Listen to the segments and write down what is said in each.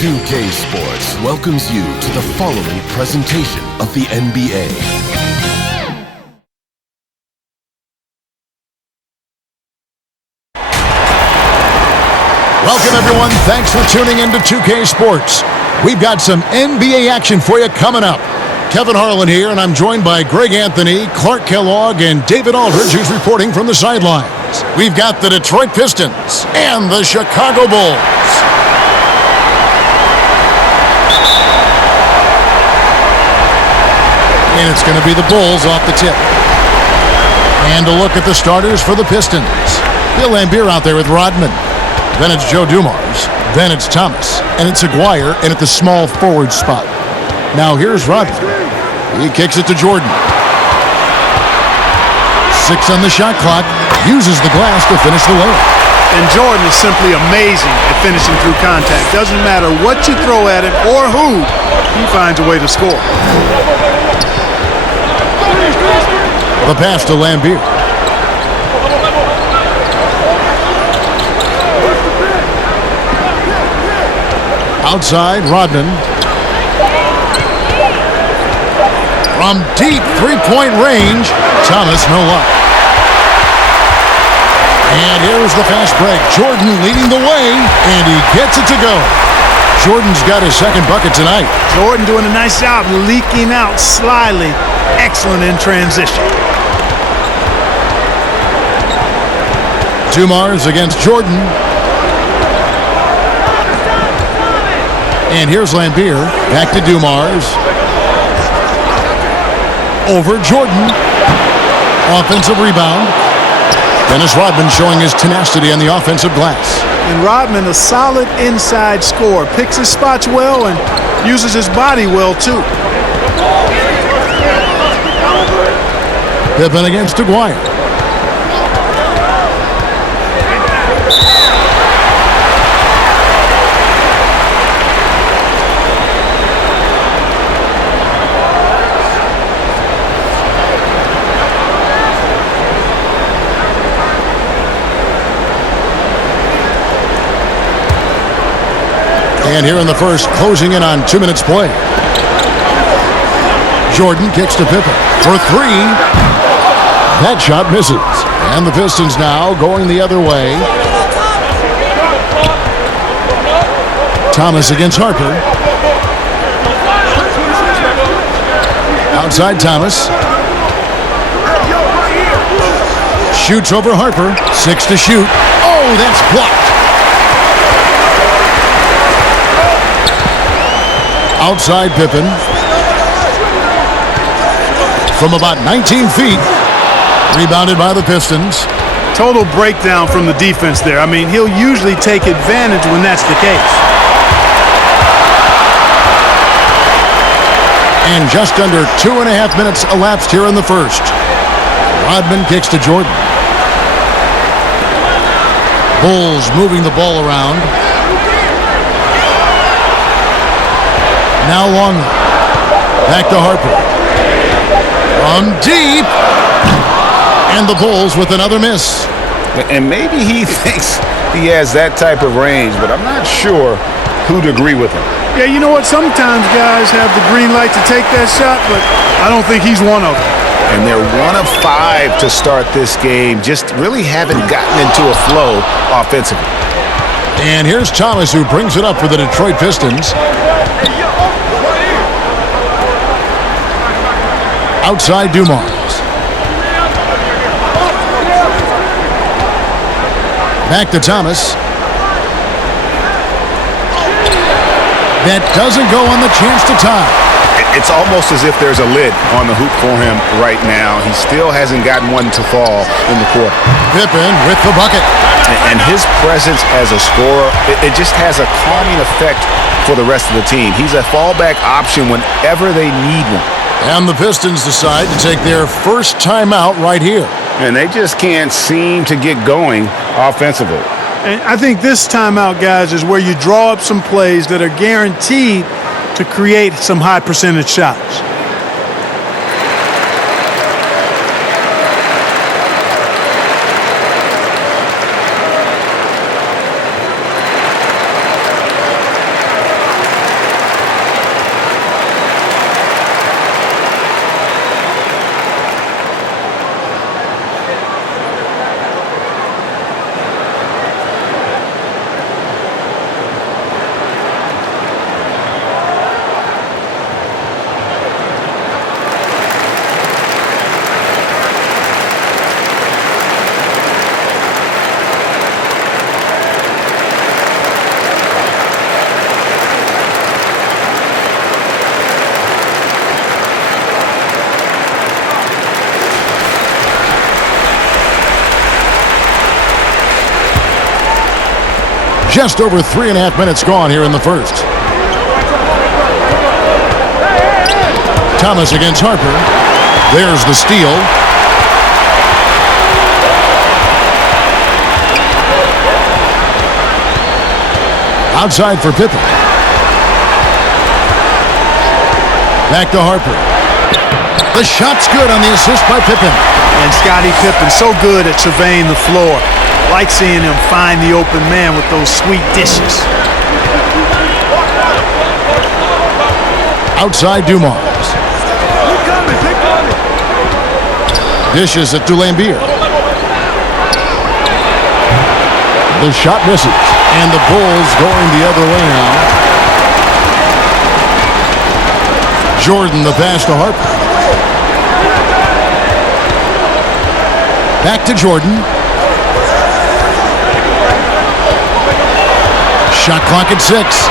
2K Sports welcomes you to the following presentation of the NBA. Welcome, everyone. Thanks for tuning in to 2K Sports. We've got some NBA action for you coming up. Kevin Harlan here, and I'm joined by Greg Anthony, Clark Kellogg, and David Aldridge, who's reporting from the sidelines. We've got the Detroit Pistons and the Chicago Bulls. And it's going to be the Bulls off the tip. And a look at the starters for the Pistons. Bill Laimbeer out there with Rodman. Then it's Joe Dumars. Then it's Thomas. And it's Aguirre, and at the small forward spot. Now here's Rodman. He kicks it to Jordan. 6 on the shot clock. Uses the glass to finish the layup. And Jordan is simply amazing at finishing through contact. Doesn't matter what you throw at him or who, he finds a way to score. The pass to Laimbeer. Outside, Rodman. From deep three-point range, Thomas, no luck. And here's the fast break. Jordan leading the way, and he gets it to go. Jordan's got his second bucket tonight. Jordan doing a nice job leaking out slyly. Excellent in transition. Dumars against Jordan. And here's Laimbeer. Back to Dumars. Over Jordan. Offensive rebound. Dennis Rodman showing his tenacity on the offensive glass. And Rodman, a solid inside scorer. Picks his spots well and uses his body well, too. Pippen against Aguirre. And here in the first, closing in on 2 minutes play. Jordan kicks to Pippen for 3. That shot misses. And the Pistons now going the other way. Thomas against Harper. Outside Thomas. Shoots over Harper. 6 to shoot. Oh, that's blocked. Outside Pippen. From about 19 feet. Rebounded by the Pistons. Total breakdown from the defense there. I mean, he'll usually take advantage when that's the case. And just under 2.5 minutes elapsed here in the first. Rodman kicks to Jordan. Bulls moving the ball around. Now Longley. Back to Harper. From deep. And the Bulls with another miss. And maybe he thinks he has that type of range, but I'm not sure who'd agree with him. Yeah, you know what? Sometimes guys have the green light to take that shot, but I don't think he's one of them. And they're 1 of 5 to start this game. Just really haven't gotten into a flow offensively. And here's Thomas, who brings it up for the Detroit Pistons. Outside Dumars. Back to Thomas. That doesn't go on the chance to tie. It's almost as if there's a lid on the hoop for him right now. He still hasn't gotten one to fall in the quarter. Pippen with the bucket. And his presence as a scorer, it just has a calming effect for the rest of the team. He's a fallback option whenever they need one. And the Pistons decide to take their first timeout right here. And they just can't seem to get going offensively. And I think this timeout, guys, is where you draw up some plays that are guaranteed to create some high percentage shots. Just over 3.5 minutes gone here in the first. Thomas against Harper. There's the steal. Outside for Pippen. Back to Harper. The shot's good on the assist by Pippen. And Scottie Pippen so good at surveying the floor. Like seeing him find the open man with those sweet dishes. Outside Dumars. Dishes it to Lambier. The shot misses. And the Bulls going the other way now. Jordan the pass to Harper. Back to Jordan. Shot clock at 6.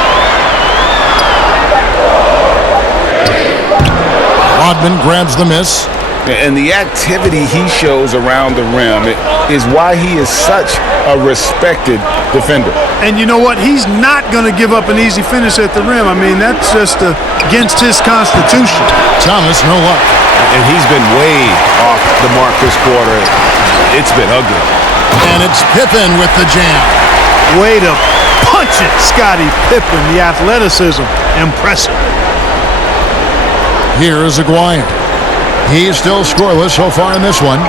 Rodman grabs the miss. And the activity he shows around the rim is why he is such a respected defender. And you know what? He's not going to give up an easy finish at the rim. I mean, that's just against his constitution. Thomas, no luck. And he's been way off the mark this quarter. It's been ugly. And it's Pippen with the jam. Way to punch it, Scottie Pippen. The athleticism, impressive. Here is Aguirre. He's still scoreless so far in this one.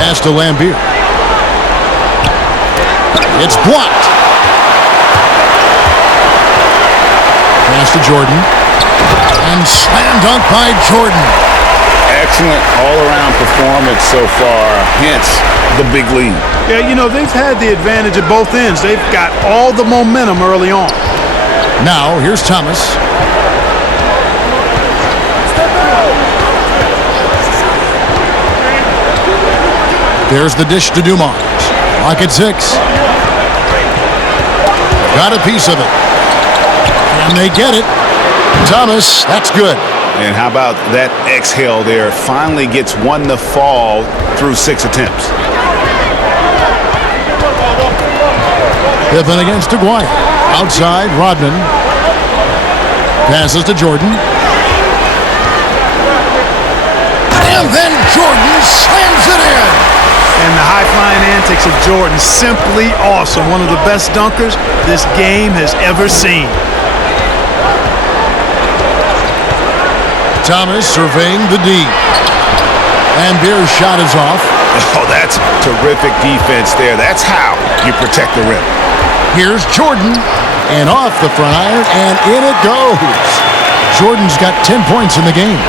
Pass to Lambier. It's blocked. Pass to Jordan. And slam dunk by Jordan. Excellent all-around performance so far, hence the big lead. Yeah, you know, they've had the advantage at both ends. They've got all the momentum early on. Now, here's Thomas. There's the dish to Dumars. Clock at 6. Got a piece of it. And they get it. Thomas, that's good. And how about that exhale there? Finally gets one to fall through 6 attempts. Pippen against Aguirre. Outside, Rodman. Passes to Jordan. And then Jordan slams it in. And the high-flying antics of Jordan, simply awesome. One of the best dunkers this game has ever seen. Thomas surveying the D. Lambier's shot is off. Oh, that's terrific defense there. That's how you protect the rim. Here's Jordan. And off the front iron, and in it goes. Jordan's got 10 points in the game.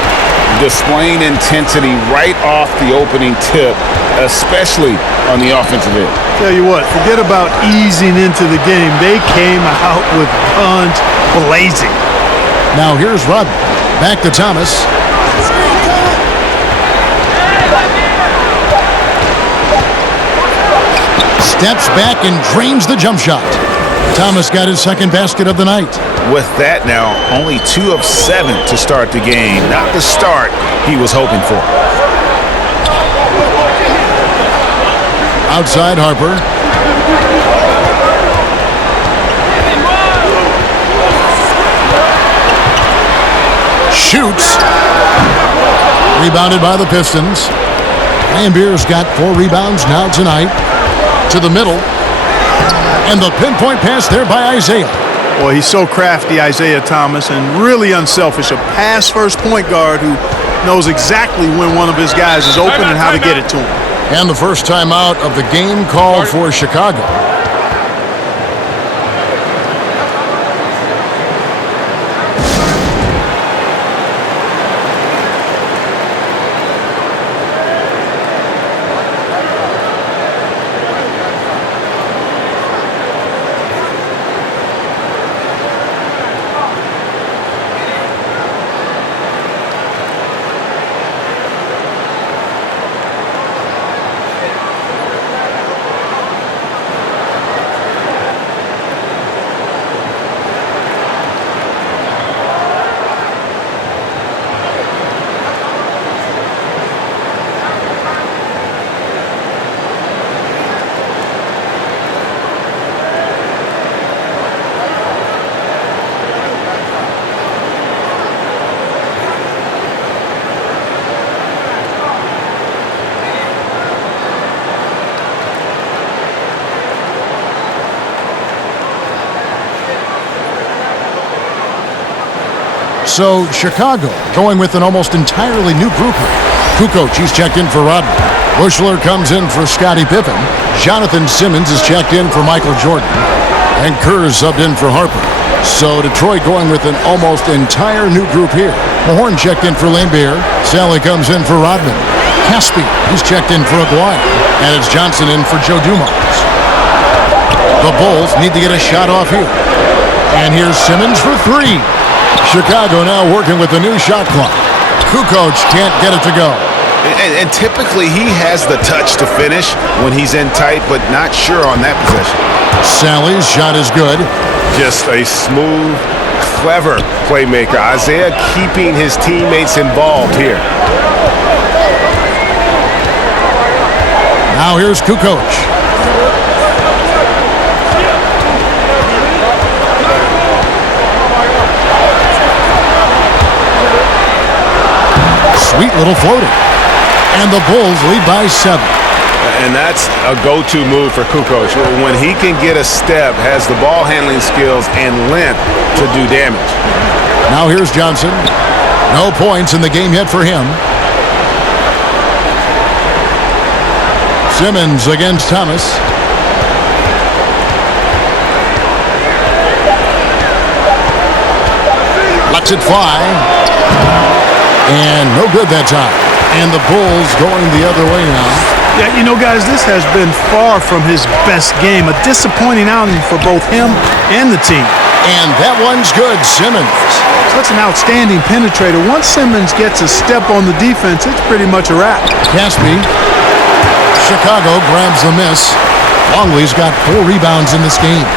Displaying intensity right off the opening tip, especially on the offensive end. Tell you what, forget about easing into the game. They came out with guns blazing. Now here's Rodman. Back to Thomas. Steps back and drains the jump shot. Thomas got his second basket of the night. With that now, only 2 of 7 to start the game. Not the start he was hoping for. Outside Harper. Shoots. Rebounded by the Pistons. Lambier's got 4 rebounds now tonight. To the middle. And the pinpoint pass there by Isaiah. Boy, he's so crafty, Isaiah Thomas, and really unselfish. A pass-first point guard who knows exactly when one of his guys is open and how to get it to him. And the first time out of the game called for Chicago. So Chicago going with an almost entirely new group here. Kukoc, he's checked in for Rodman. Bushler comes in for Scottie Pippen. Jonathan Simmons is checked in for Michael Jordan. And Kerr is subbed in for Harper. So Detroit going with an almost entire new group here. Mahorn checked in for Lambier. Sally comes in for Rodman. Caspi, he's checked in for Aguirre. And it's Johnson in for Joe Dumars. The Bulls need to get a shot off here. And here's Simmons for three. Chicago now working with the new shot clock. Kukoc can't get it to go. And typically he has the touch to finish when he's in tight, but not sure on that possession. Sally's shot is good. Just a smooth, clever playmaker. Isaiah keeping his teammates involved here. Now here's Kukoc. Sweet little floater. And the Bulls lead by 7. And that's a go-to move for Kukoc. When he can get a step, has the ball handling skills and length to do damage. Now here's Johnson. No points in the game yet for him. Simmons against Thomas. Lets it fly. And no good that time. And the Bulls going the other way now. Yeah, you know, guys, this has been far from his best game. A disappointing outing for both him and the team. And that one's good, Simmons. Such an outstanding penetrator. Once Simmons gets a step on the defense, it's pretty much a wrap. Caspi. Chicago grabs the miss. Longley's got 4 rebounds in this game.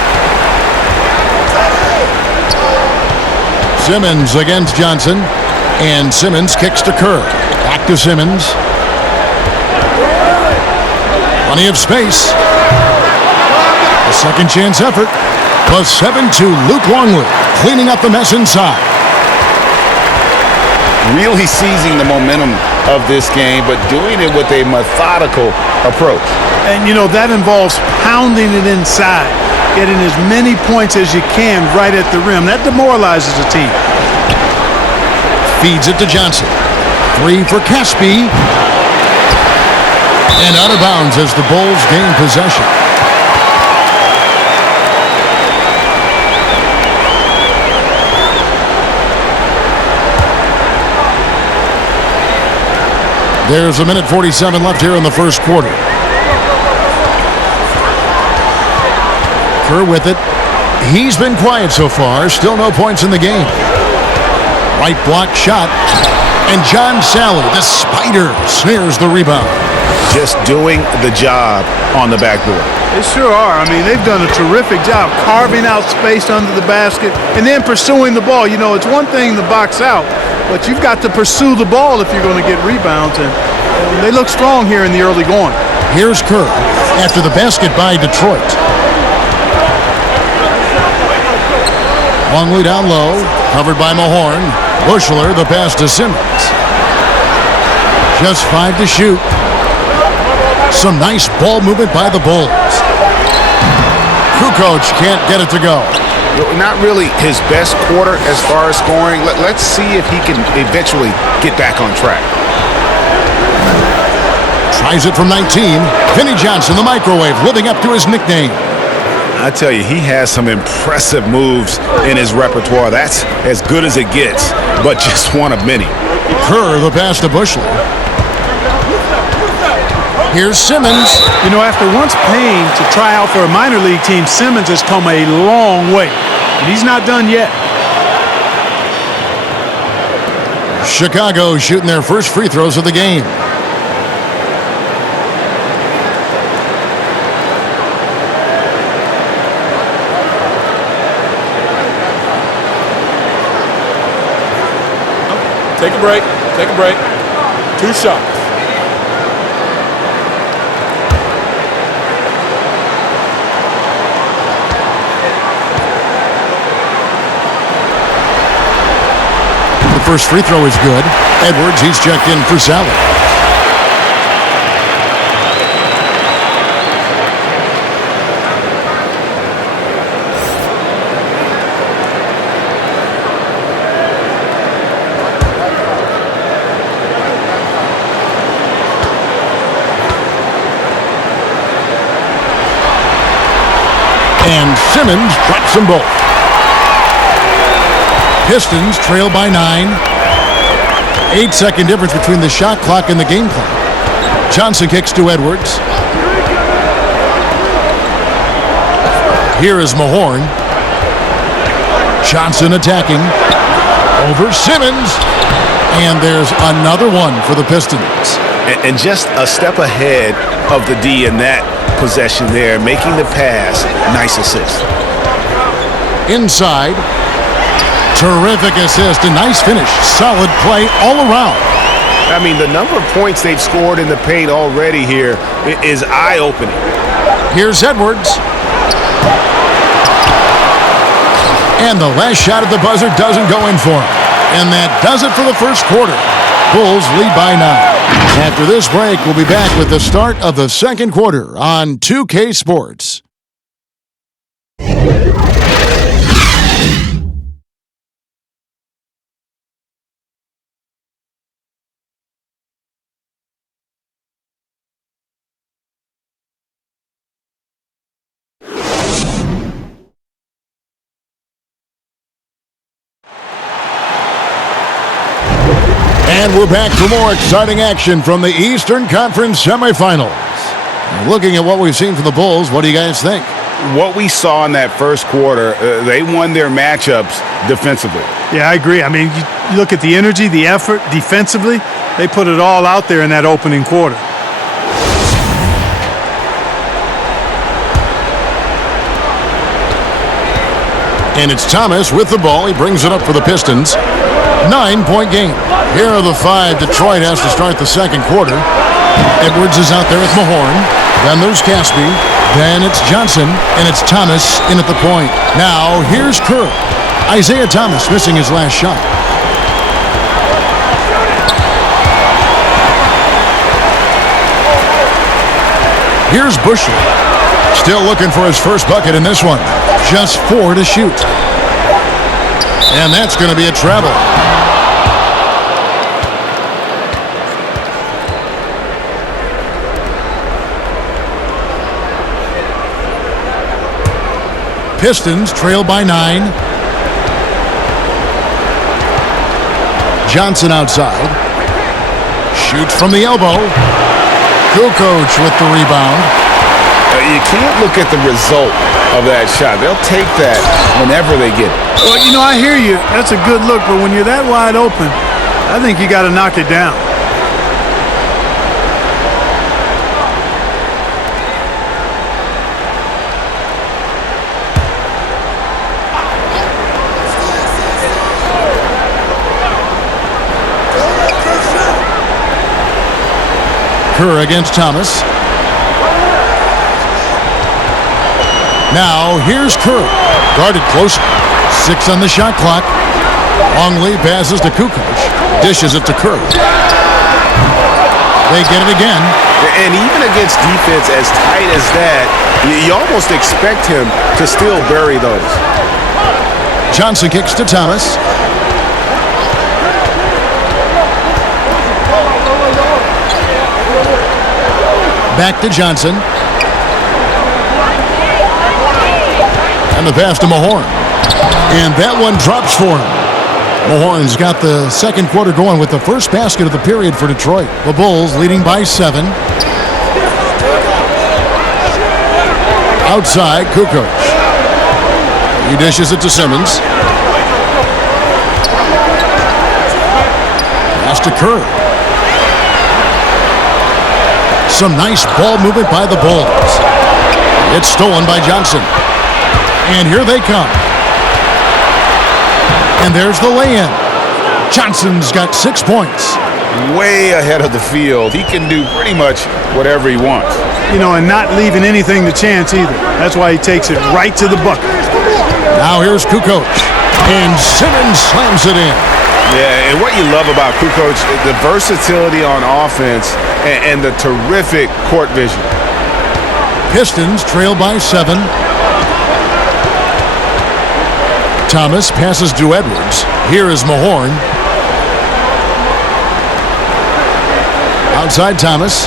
Simmons against Johnson. And Simmons kicks to Kerr. Back to Simmons. Plenty of space. A second chance effort. The 7-2 Luke Longley cleaning up the mess inside. Really seizing the momentum of this game, but doing it with a methodical approach. And, you know, that involves pounding it inside, getting as many points as you can right at the rim. That demoralizes a team. Feeds it to Johnson. 3 for Caspi. And out of bounds as the Bulls gain possession. There's 1:47 left here in the first quarter. Kerr with it. He's been quiet so far. Still no points in the game. Right block shot. And John Sally, the spider, snares the rebound. Just doing the job on the backboard. They sure are. I mean, they've done a terrific job carving out space under the basket and then pursuing the ball. You know, it's one thing to box out, but you've got to pursue the ball if you're going to get rebounds. And they look strong here in the early going. Here's Kerr after the basket by Detroit. Longley down low, covered by Mahorn. Bushler, the pass to Simmons. Just 5 to shoot. Some nice ball movement by the Bulls. Kukoc can't get it to go. Not really his best quarter as far as scoring. Let's see if he can eventually get back on track. Tries it from 19. Vinnie Johnson, the microwave, living up to his nickname. I tell you, he has some impressive moves in his repertoire. That's as good as it gets, but just one of many. Kerr, the pass to Bushler. Here's Simmons. You know, after once paying to try out for a minor league team, Simmons has come a long way, and he's not done yet. Chicago shooting their first free throws of the game. Take a break. Take a break. 2 shots. The first free throw is good. Edwards, he's checked in for Sally. And Simmons drops them both. Pistons trail by 9. 8-second difference between the shot clock and the game clock. Johnson kicks to Edwards. Here is Mahorn. Johnson attacking. Over Simmons. And there's another one for the Pistons. And just a step ahead of the D in that possession there, making the pass. Nice assist. Inside. Terrific assist. A nice finish. Solid play all around. I mean, the number of points they've scored in the paint already here is eye-opening. Here's Edwards. And the last shot at the buzzer doesn't go in for him. And that does it for the first quarter. Bulls lead by 9. After this break, we'll be back with the start of the second quarter on 2K Sports. And we're back for more exciting action from the Eastern Conference semifinals. And looking at what we've seen from the Bulls, what do you guys think? What we saw in that first quarter, they won their matchups defensively. Yeah, I agree. I mean, you look at the energy, the effort defensively, they put it all out there in that opening quarter. And it's Thomas with the ball. He brings it up for the Pistons. 9-point game. Here are the 5 Detroit has to start the second quarter. Edwards is out there with Mahorn. Then there's Caspi. Then it's Johnson. And it's Thomas in at the point. Now here's Kerr. Isaiah Thomas missing his last shot. Here's Bushley. Still looking for his first bucket in this one. Just 4 to shoot. And that's going to be a travel. Pistons trail by 9. Johnson outside. Shoots from the elbow. Kukoc with the rebound. You can't look at the result of that shot. They'll take that whenever they get it. Well, you know, I hear you. That's a good look, but when you're that wide open, I think you got to knock it down. Kerr against Thomas. Now here's Kerr. Guarded closer. 6 on the shot clock. Longley passes to Kukoc. Dishes it to Kerr. They get it again. And even against defense as tight as that, you almost expect him to still bury those. Johnson kicks to Thomas. Back to Johnson. And the pass to Mahorn. And that one drops for him. Mahorn's got the second quarter going with the first basket of the period for Detroit. The Bulls leading by 7. Outside, Kukoc. He dishes it to Simmons. Pass to Kerr. Some nice ball movement by the Bulls. It's stolen by Johnson. And here they come. And there's the lay-in. Johnson's got 6 points. Way ahead of the field. He can do pretty much whatever he wants. You know, and not leaving anything to chance either. That's why he takes it right to the bucket. Now here's Kukoc. And Simmons slams it in. Yeah, and what you love about Kukoc, the versatility on offense and the terrific court vision. Pistons trail by 7. Thomas passes to Edwards. Here is Mahorn. Outside Thomas.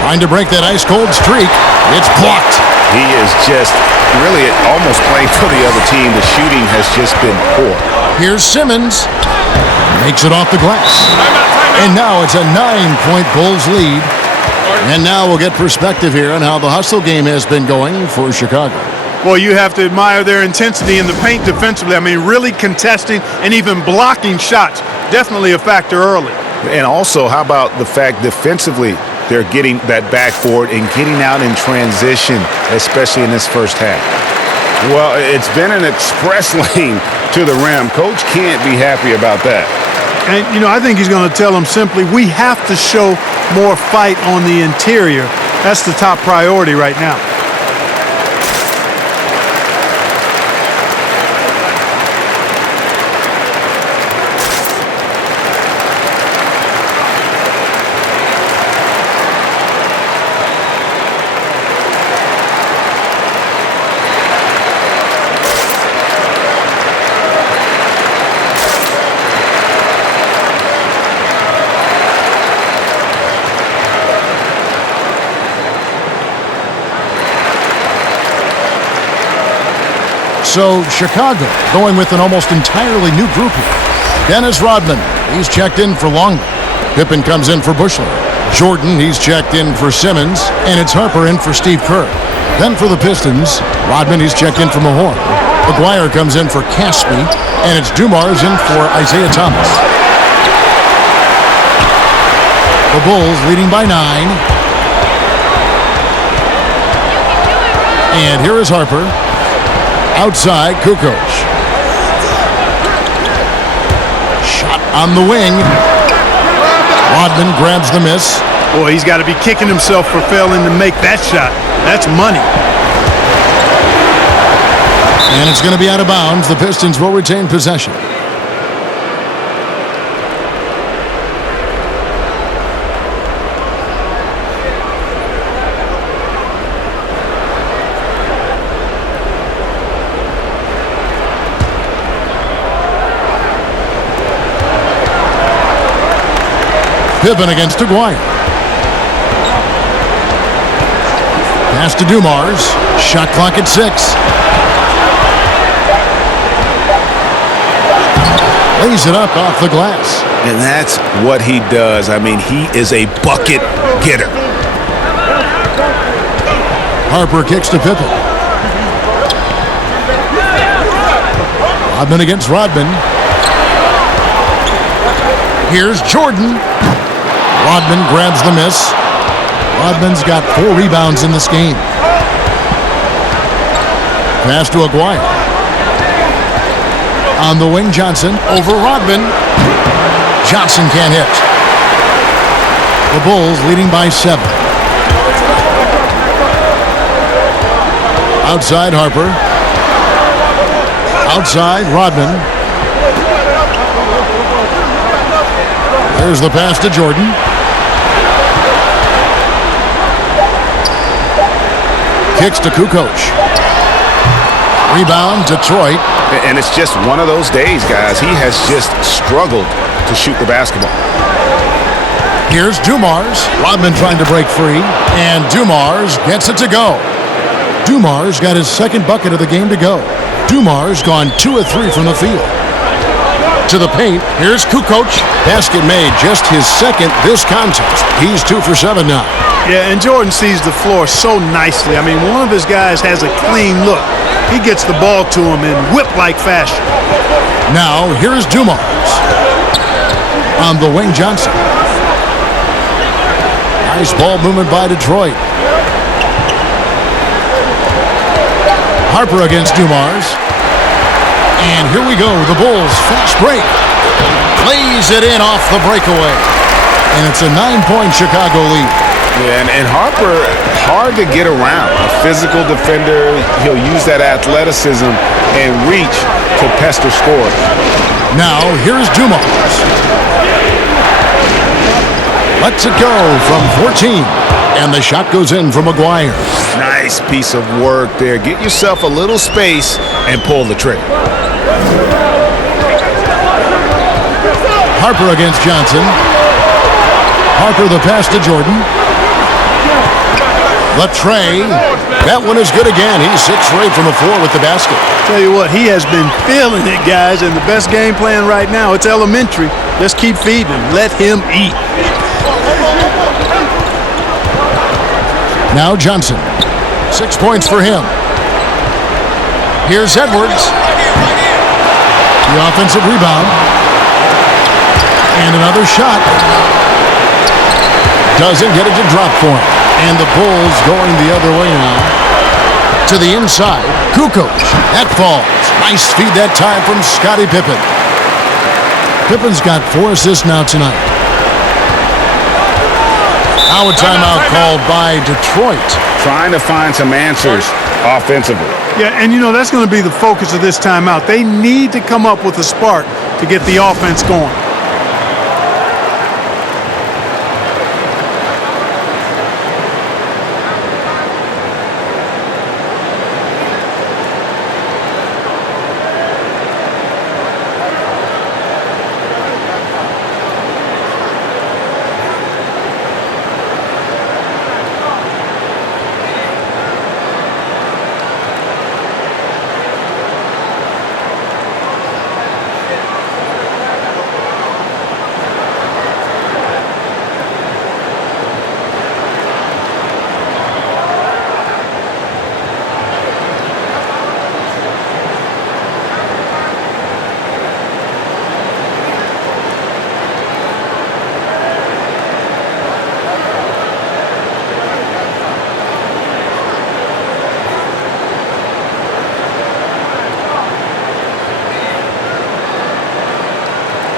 Trying to break that ice-cold streak. It's blocked. He is just really almost playing for the other team. The shooting has just been poor. Here's Simmons. Makes it off the glass. And now it's a 9-point Bulls lead. And now we'll get perspective here on how the hustle game has been going for Chicago. Well, you have to admire their intensity in the paint defensively. I mean, really contesting and even blocking shots. Definitely a factor early. And also, how about the fact defensively, they're getting that backboard and getting out in transition, especially in this first half. Well, it's been an express lane to the rim. Coach can't be happy about that. And, you know, I think he's going to tell them simply, we have to show more fight on the interior. That's the top priority right now. So Chicago going with an almost entirely new group here. Dennis Rodman, he's checked in for Longley. Pippen comes in for Bushler. Jordan, he's checked in for Simmons. And it's Harper in for Steve Kerr. Then for the Pistons, Rodman, he's checked in for Mahorn. McGuire comes in for Caspi. And it's Dumars in for Isaiah Thomas. The Bulls leading by 9. And here is Harper. Outside, Kukoc. Shot on the wing. Rodman grabs the miss. Boy, he's got to be kicking himself for failing to make that shot. That's money. And it's going to be out of bounds. The Pistons will retain possession. Pippen against Aguirre. Pass to Dumars. Shot clock at 6. Lays it up off the glass. And that's what he does. I mean, he is a bucket getter. Harper kicks to Pippen. Rodman against Rodman. Here's Jordan. Rodman grabs the miss. Rodman's got 4 rebounds in this game. Pass to Aguirre. On the wing, Johnson over Rodman. Johnson can't hit. The Bulls leading by 7. Outside Harper. Outside Rodman. There's the pass to Jordan. Kicks to Kukoc. Rebound, Detroit. And it's just one of those days, guys. He has just struggled to shoot the basketball. Here's Dumars. Rodman trying to break free. And Dumars gets it to go. Dumars got his second bucket of the game to go. Dumars gone 2 of 3 from the field. To the paint. Here's Kukoc. Basket made, just his second this contest. He's 2 for 7 now. Yeah, and Jordan sees the floor so nicely. I mean, one of his guys has a clean look. He gets the ball to him in whip-like fashion. Now, here's Dumars. On the wing, Johnson. Nice ball movement by Detroit. Harper against Dumars. And here we go, the Bulls fast break. Lays it in off the breakaway. And it's a 9-point Chicago lead. Yeah, and Harper, hard to get around. A physical defender, he'll use that athleticism and reach to pester scores. Now, here's Dumars. Lets it go from 14. And the shot goes in from Maguire. Nice piece of work there. Get yourself a little space and pull the trigger. Harper against Johnson. Harper the pass to Jordan. The tray. That one is good again. He's 6 straight from the floor with the basket. Tell you what, he has been feeling it, guys, and the best game plan right now, it's elementary. Just keep feeding him. Let him eat. Now Johnson. 6 points for him. Here's Edwards. The offensive rebound. And another shot. Doesn't get it to drop for him. And the Bulls going the other way now. To the inside. Kukoc. That falls. Nice feed that time from Scottie Pippen. Pippen's got 4 assists now tonight. Now a timeout called by Detroit. Trying to find some answers offensively. Yeah, and you know, that's going to be the focus of this timeout. They need to come up with a spark to get the offense going.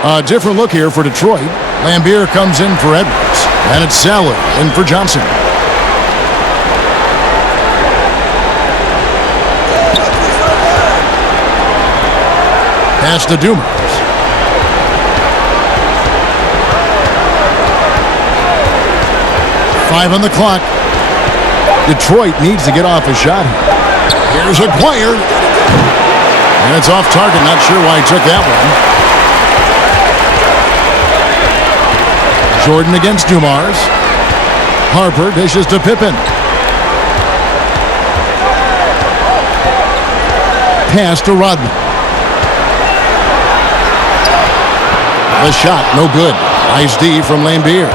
A different look here for Detroit. Lambier comes in for Edwards. And it's Zeller in for Johnson. Pass to Dumars. Five on the clock. Detroit needs to get off a shot here. Here's Aguirre. And it's off target. Not sure why he took that one. Jordan against Dumars. Harper dishes to Pippen. Pass to Rodman. The shot, no good. Nice D from Lambier.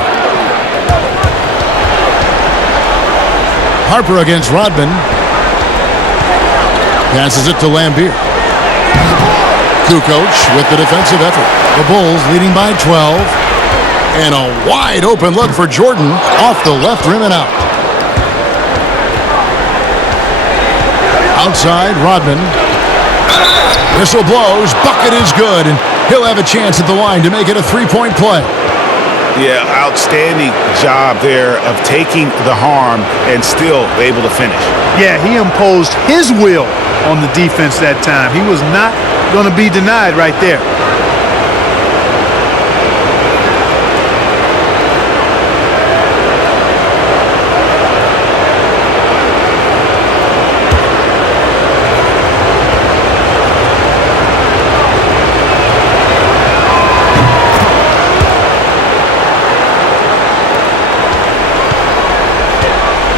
Harper against Rodman. Passes it to Lambier. Kukoc with the defensive effort. The Bulls leading by 12. And a wide open look for Jordan off the left rim and out. Outside, Rodman. Whistle blows. Bucket is good. And he'll have a chance at the line to make it a 3-point play. Yeah, outstanding job there of taking the harm and still able to finish. Yeah, he imposed his will on the defense that time. He was not going to be denied right there.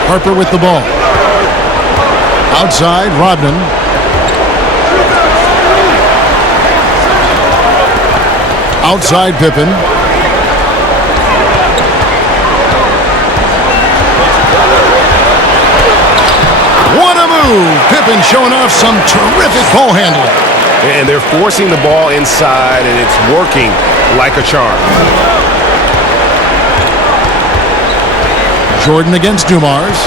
Harper with the ball. Outside, Rodman. Outside, Pippen. What a move! Pippen showing off some terrific ball handling. And they're forcing the ball inside, and it's working like a charm. Jordan against Dumars.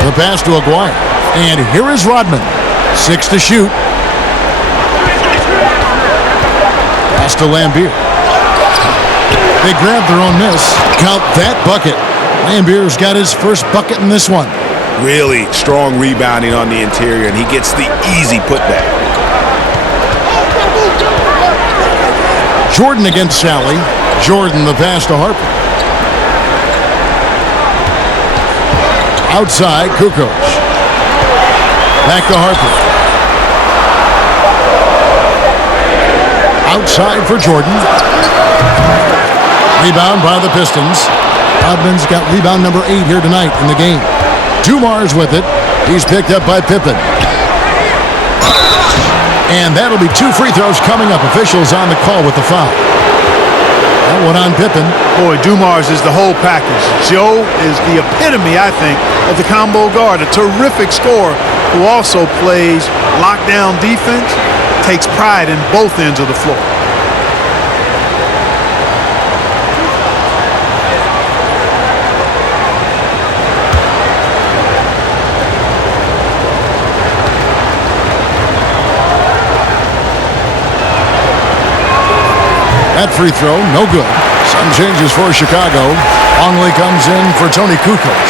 The pass to Aguirre. And here is Rodman. 6 to shoot. Pass to Lambier. They grab their own miss. Count that bucket. Lambier's got his first bucket in this one. Really strong rebounding on the interior, and he gets the easy putback. Jordan against Sally. Jordan the pass to Harper. Outside, Kukoc. Back to Harper. Outside for Jordan. Rebound by the Pistons. Rodman's got rebound number 8 here tonight in the game. Dumars with it. He's picked up by Pippen. And that'll be 2 free throws coming up. Officials on the call with the foul. That one on Pippen. Boy, Dumars is the whole package. Joe is the epitome, I think, of the combo guard. A terrific scorer who also plays lockdown defense, takes pride in both ends of the floor. That free throw, no good. Some changes for Chicago. Longley comes in for Tony Kukoc.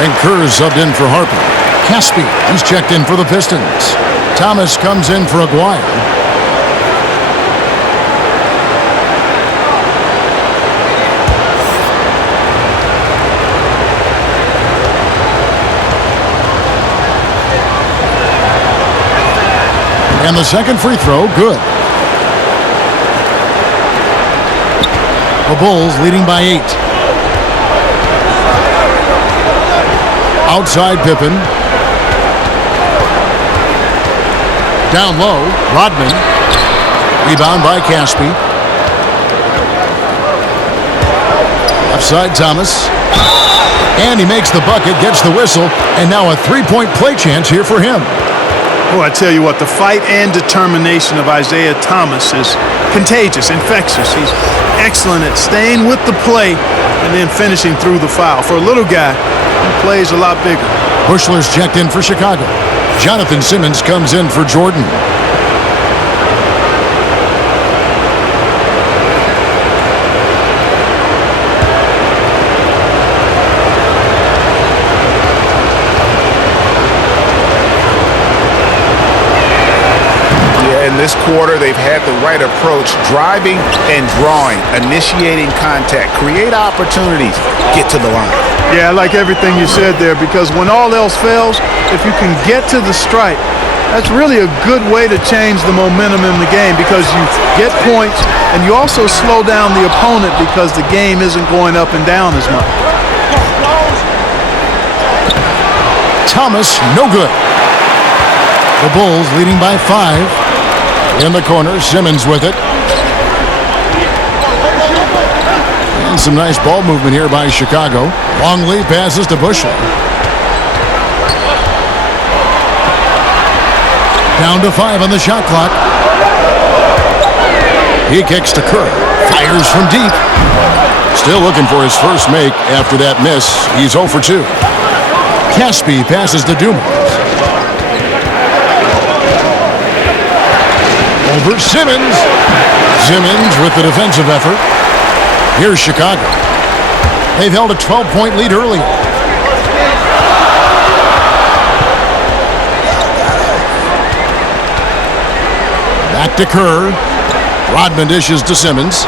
And Kerr's subbed in for Harper. Caspi, he's checked in for the Pistons. Thomas comes in for Aguirre. And the second free throw, good. The Bulls leading by 8. Outside Pippen. Down low, Rodman. Rebound by Caspi. Left side Thomas. And he makes the bucket, gets the whistle, and now a three-point play chance here for him. Oh, I tell you what, the fight and determination of Isaiah Thomas is contagious, infectious. He's excellent at staying with the play and then finishing through the foul. For a little guy, he plays a lot bigger. Bushler's checked in for Chicago. Jonathan Simmons comes in for Jordan. In this quarter, they've had the right approach, driving and drawing, initiating contact, create opportunities, get to the line. Yeah, I like everything you said there, because when all else fails, if you can get to the stripe, that's really a good way to change the momentum in the game, because you get points and you also slow down the opponent because the game isn't going up and down as much. Thomas, no good. The Bulls leading by 5. In the corner, Simmons with it. And some nice ball movement here by Chicago. Longley passes to Bushler. Down to 5 on the shot clock. He kicks to Kerr. Fires from deep. Still looking for his first make after that miss. He's 0 for 2. Caspi passes to Dumars. Over Simmons. Simmons with the defensive effort. Here's Chicago. They've held a 12-point lead early. Back to Kerr. Rodman dishes to Simmons.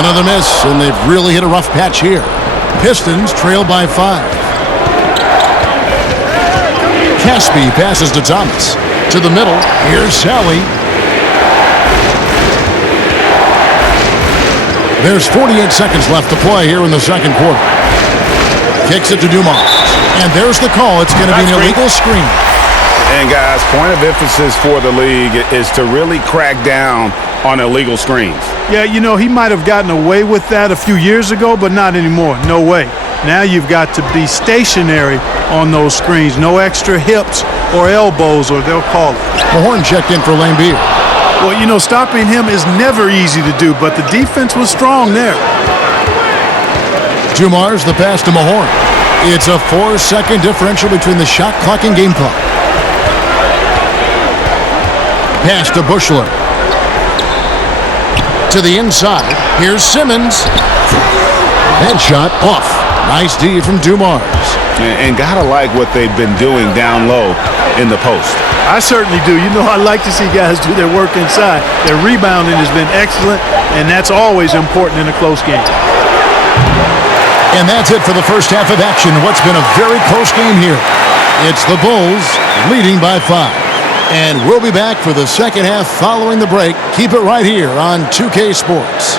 Another miss, and they've really hit a rough patch here. Pistons trail by 5. Caspi passes to Thomas. To the middle. Here's Sally. There's 48 seconds left to play here in the second quarter. Kicks it to Dumars. And there's the call. It's going to be an illegal screen. And guys, point of emphasis for the league is to really crack down on illegal screens. Yeah, you know, he might have gotten away with that a few years ago, but not anymore. No way. Now you've got to be stationary on those screens. No extra hips or elbows, or they'll call it. Mahorn checked in for Lambeer. Well, you know, stopping him is never easy to do, but the defense was strong there. Dumars, the pass to Mahorn. It's a 4-second differential between the shot clock and game clock. Pass to Bushler. To the inside. Here's Simmons. That shot off. Nice D from Dumars. And gotta like what they've been doing down low in the post. I certainly do. You know, I like to see guys do their work inside. Their rebounding has been excellent, and that's always important in a close game. And that's it for the first half of action. What's been a very close game here. It's the Bulls leading by 5. And we'll be back for the second half following the break. Keep it right here on 2K Sports.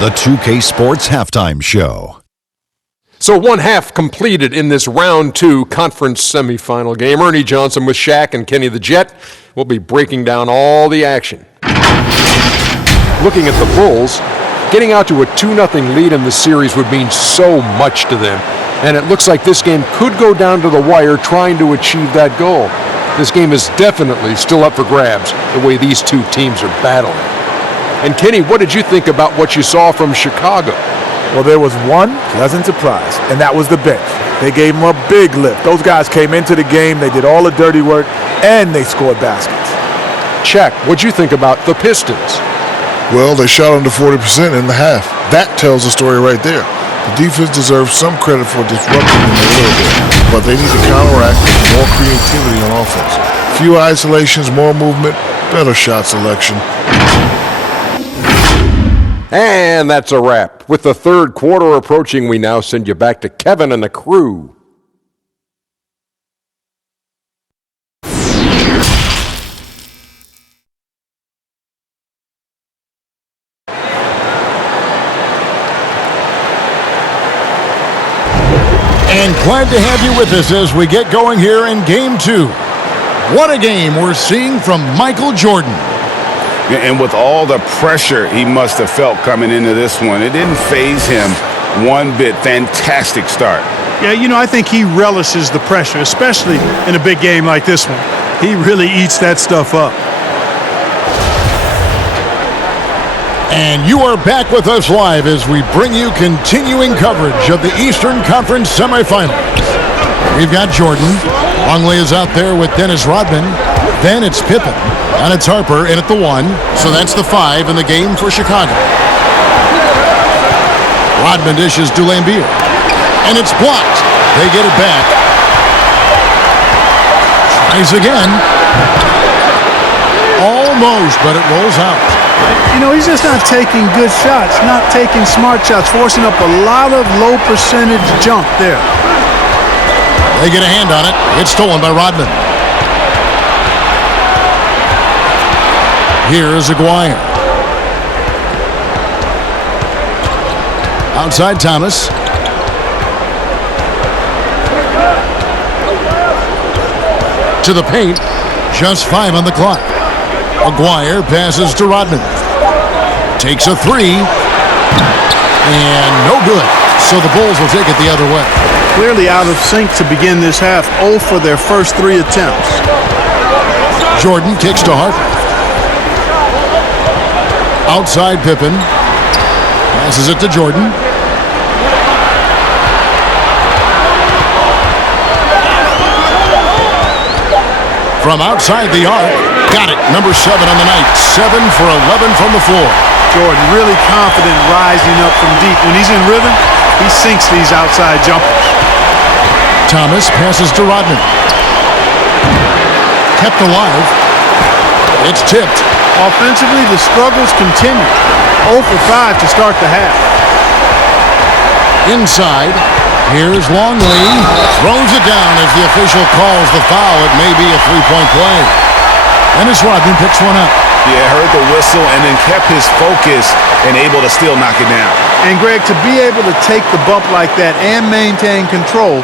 The 2K Sports Halftime Show. So one half completed in this round 2 conference semifinal game. Ernie Johnson with Shaq and Kenny the Jet will be breaking down all the action. Looking at the Bulls, getting out to a 2-0 lead in the series would mean so much to them. And it looks like this game could go down to the wire trying to achieve that goal. This game is definitely still up for grabs, the way these two teams are battling. And Kenny, what did you think about what you saw from Chicago? Well, there was one pleasant surprise, and that was the bench. They gave them a big lift. Those guys came into the game, they did all the dirty work, and they scored baskets. Check. What'd you think about the Pistons? Well, they shot under 40% in the half. That tells the story right there. The defense deserves some credit for disrupting them a little bit, but they need to counteract with more creativity on offense. Few isolations, more movement, better shot selection. And that's a wrap. With the third quarter approaching, we now send you back to Kevin and the crew. And glad to have you with us as we get going here in Game 2. What a game we're seeing from Michael Jordan. And with all the pressure he must have felt coming into this one, it didn't faze him one bit. Fantastic start. Yeah, you know, I think he relishes the pressure, especially in a big game like this one. He really eats that stuff up. And you are back with us live as we bring you continuing coverage of the Eastern Conference semifinals. We've got Jordan. Longley is out there with Dennis Rodman. Then it's Pippen. And it's Harper in at the 1. So that's the 5 in the game for Chicago. Rodman dishes to Lambeer. And it's blocked. They get it back. Tries again. Almost, but it rolls out. You know, he's just not taking good shots, not taking smart shots, forcing up a lot of low percentage jump there. They get a hand on it. It's stolen by Rodman. Here is Aguirre. Outside Thomas. To the paint. Just 5 on the clock. Aguirre passes to Rodman. Takes a 3. And no good. So the Bulls will take it the other way. Clearly out of sync to begin this half. 0 for their first 3 attempts. Jordan kicks to Harper. Outside Pippen. Passes it to Jordan. From outside the arc. Got it. Number 7 on the night. 7 for 11 from the floor. Jordan really confident rising up from deep. When he's in rhythm, he sinks these outside jumpers. Thomas passes to Rodman. Kept alive. It's tipped. Offensively, the struggles continue. 0 for 5 to start the half. Inside. Here's Longley. Throws it down as the official calls the foul. It may be a 3-point play. And as Rodman picks one up. Yeah, heard the whistle and then kept his focus and able to still knock it down. And Greg, to be able to take the bump like that and maintain control,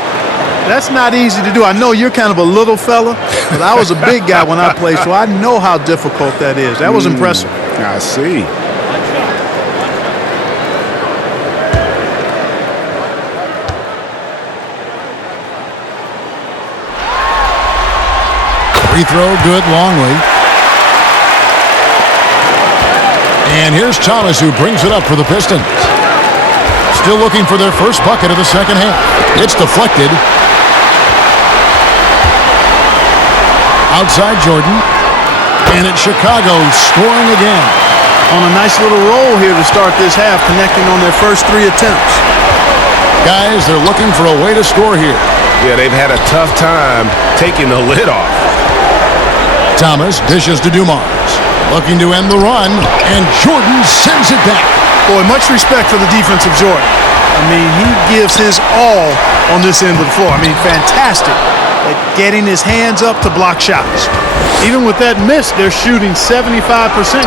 that's not easy to do. I know you're kind of a little fella, but I was a big guy when I played, so I know how difficult that is. That was impressive. I see. Free throw, good, Longley. And here's Thomas who brings it up for the Pistons. Still looking for their first bucket of the second half. It's deflected. Outside Jordan. And it's Chicago scoring again. On a nice little roll here to start this half, connecting on their first 3 attempts. Guys, they're looking for a way to score here. Yeah, they've had a tough time taking the lid off. Thomas dishes to Dumars. Looking to end the run, and Jordan sends it back. Boy, much respect for the defense of Jordan. I mean, he gives his all on this end of the floor. I mean, fantastic at getting his hands up to block shots. Even with that miss, they're shooting 75%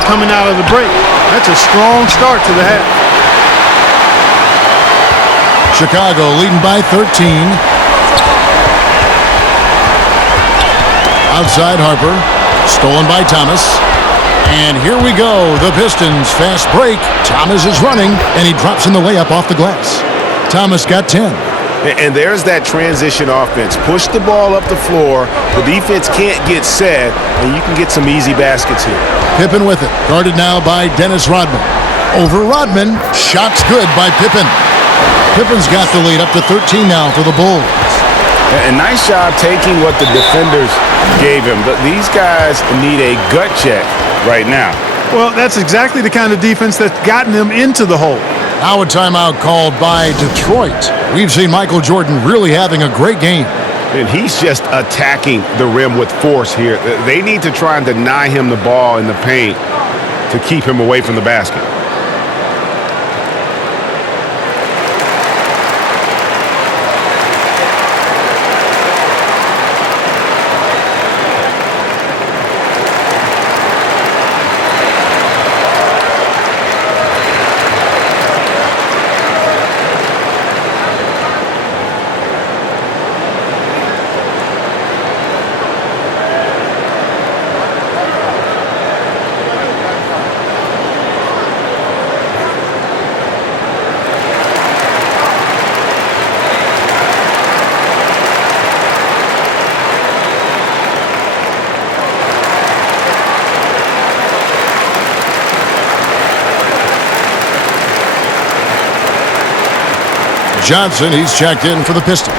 coming out of the break. That's a strong start to the half. Chicago leading by 13. Outside Harper, stolen by Thomas. And here we go, the Pistons fast break. Thomas is running, and he drops in the layup off the glass. Thomas got 10. And there's that transition offense. Push the ball up the floor. The defense can't get set, and you can get some easy baskets here. Pippen with it, guarded now by Dennis Rodman. Over Rodman, shots good by Pippen. Pippen's got the lead up to 13 now for the Bulls. And nice job taking what the defenders gave him. But these guys need a gut check right now. Well, that's exactly the kind of defense that's gotten them into the hole. Now a timeout called by Detroit. We've seen Michael Jordan really having a great game. And he's just attacking the rim with force here. They need to try and deny him the ball in the paint to keep him away from the basket. Johnson, he's checked in for the Pistons.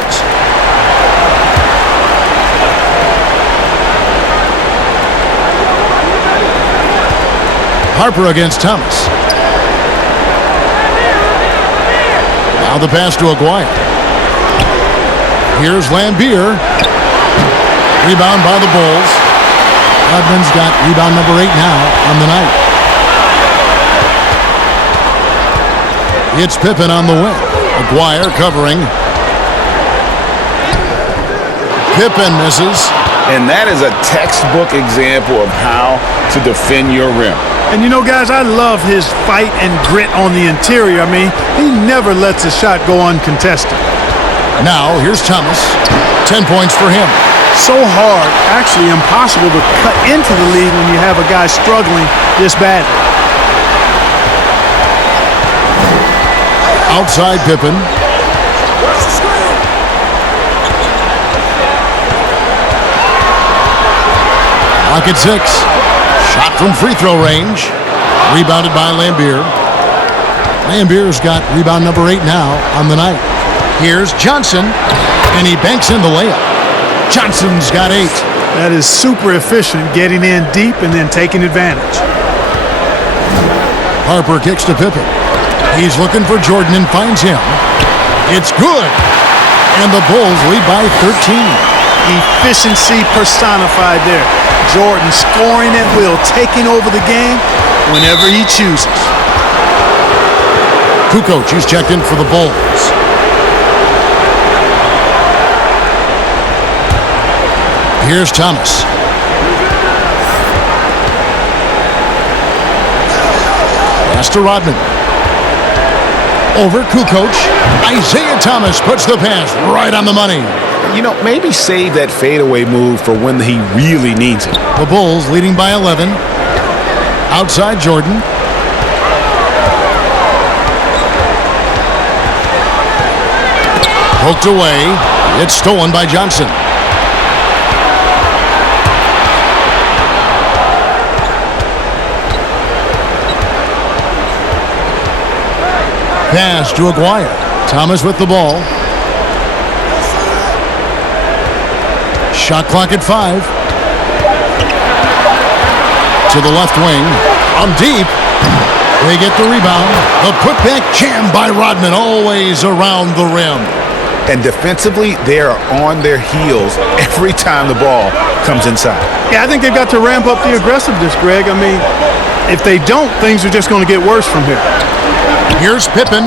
Harper against Thomas. Now the pass to Aguirre. Here's Lambier. Rebound by the Bulls. Rodman's got rebound number 8 now on the night. It's Pippen on the wing. Aguirre covering. Pippen misses. And that is a textbook example of how to defend your rim. And you know, guys, I love his fight and grit on the interior. I mean, he never lets a shot go uncontested. Now, here's Thomas. 10 points for him. So hard, actually impossible to cut into the lead when you have a guy struggling this badly. Outside Pippen. Clock at 6. Shot from free throw range. Rebounded by Lambier. Lambier's got rebound number 8 now on the night. Here's Johnson, and he banks in the layup. Johnson's got 8. That is super efficient, getting in deep and then taking advantage. Harper kicks to Pippen. He's looking for Jordan and finds him. It's good. And the Bulls lead by 13. Efficiency personified there. Jordan scoring at will, taking over the game whenever he chooses. Kukoc, he's checked in for the Bulls. Here's Thomas. Pass to Rodman. Over Kukoc. Isaiah Thomas puts the pass right on the money. You know, maybe save that fadeaway move for when he really needs it. The Bulls leading by 11. Outside Jordan. Poked away. It's stolen by Johnson. Pass to Aguirre. Thomas with the ball. Shot clock at 5. To the left wing. On deep. They get the rebound. The putback jam by Rodman, always around the rim. And defensively, they are on their heels every time the ball comes inside. Yeah, I think they've got to ramp up the aggressiveness, Greg. I mean, if they don't, things are just going to get worse from here. Here's Pippen.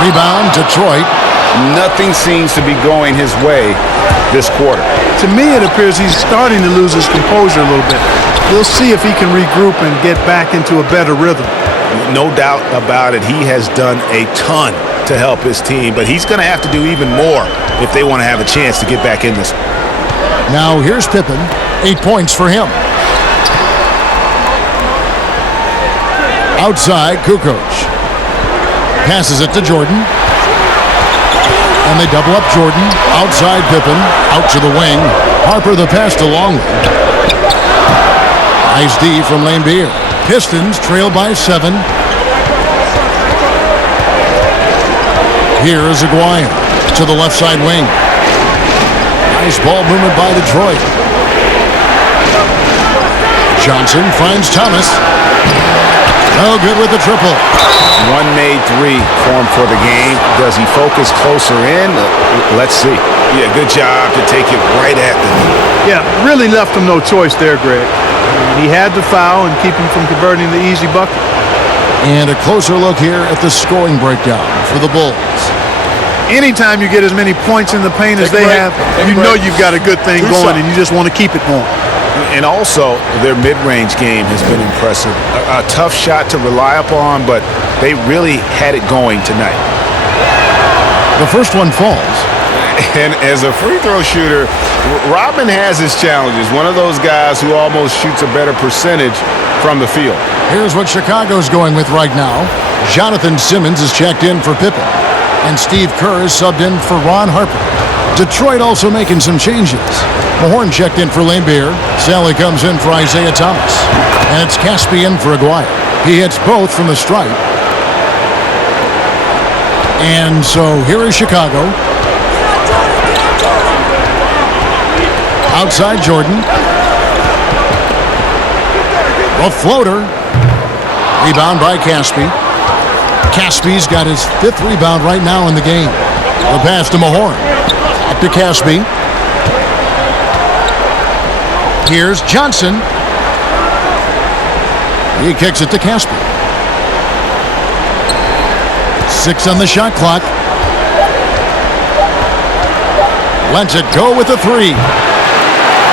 Rebound, Detroit. Nothing seems to be going his way this quarter. To me, it appears he's starting to lose his composure a little bit. We'll see if he can regroup and get back into a better rhythm. No doubt about it. He has done a ton to help his team, but he's going to have to do even more if they want to have a chance to get back in this. Now here's Pippen. 8 points for him. Outside, Kukoc. Passes it to Jordan. And they double up Jordan. Outside Pippen. Out to the wing. Harper the pass to Longley. Nice D from Laimbeer. Pistons trail by 7. Here is Aguirre to the left side wing. Nice ball movement by Detroit. Johnson finds Thomas. No good with the triple. One made three for him for the game. Does he focus closer in? Let's see. Yeah, good job to take it right at them. Yeah, really left him no choice there, Greg. He had to foul and keep him from converting the easy bucket. And a closer look here at the scoring breakdown for the Bulls. Anytime you get as many points in the paint as they have, you know you've got a good thing going and you just want to keep it going. And also, their mid-range game has been impressive. A tough shot to rely upon, but they really had it going tonight. The first one falls. And as a free throw shooter, Rodman has his challenges. One of those guys who almost shoots a better percentage from the field. Here's what Chicago's going with right now. Jonathan Simmons is checked in for Pippen. And Steve Kerr is subbed in for Ron Harper. Detroit also making some changes. Mahorn checked in for Laimbeer. Sally comes in for Isaiah Thomas. And it's Caspian for Aguirre. He hits both from the stripe. And so here is Chicago. Outside Jordan. A floater. Rebound by Caspi. Caspi's got his 5th rebound right now in the game. The pass to Mahorn. Back to Caspi. Here's Johnson. He kicks it to Caspi. 6 on the shot clock. Lets it go with a 3.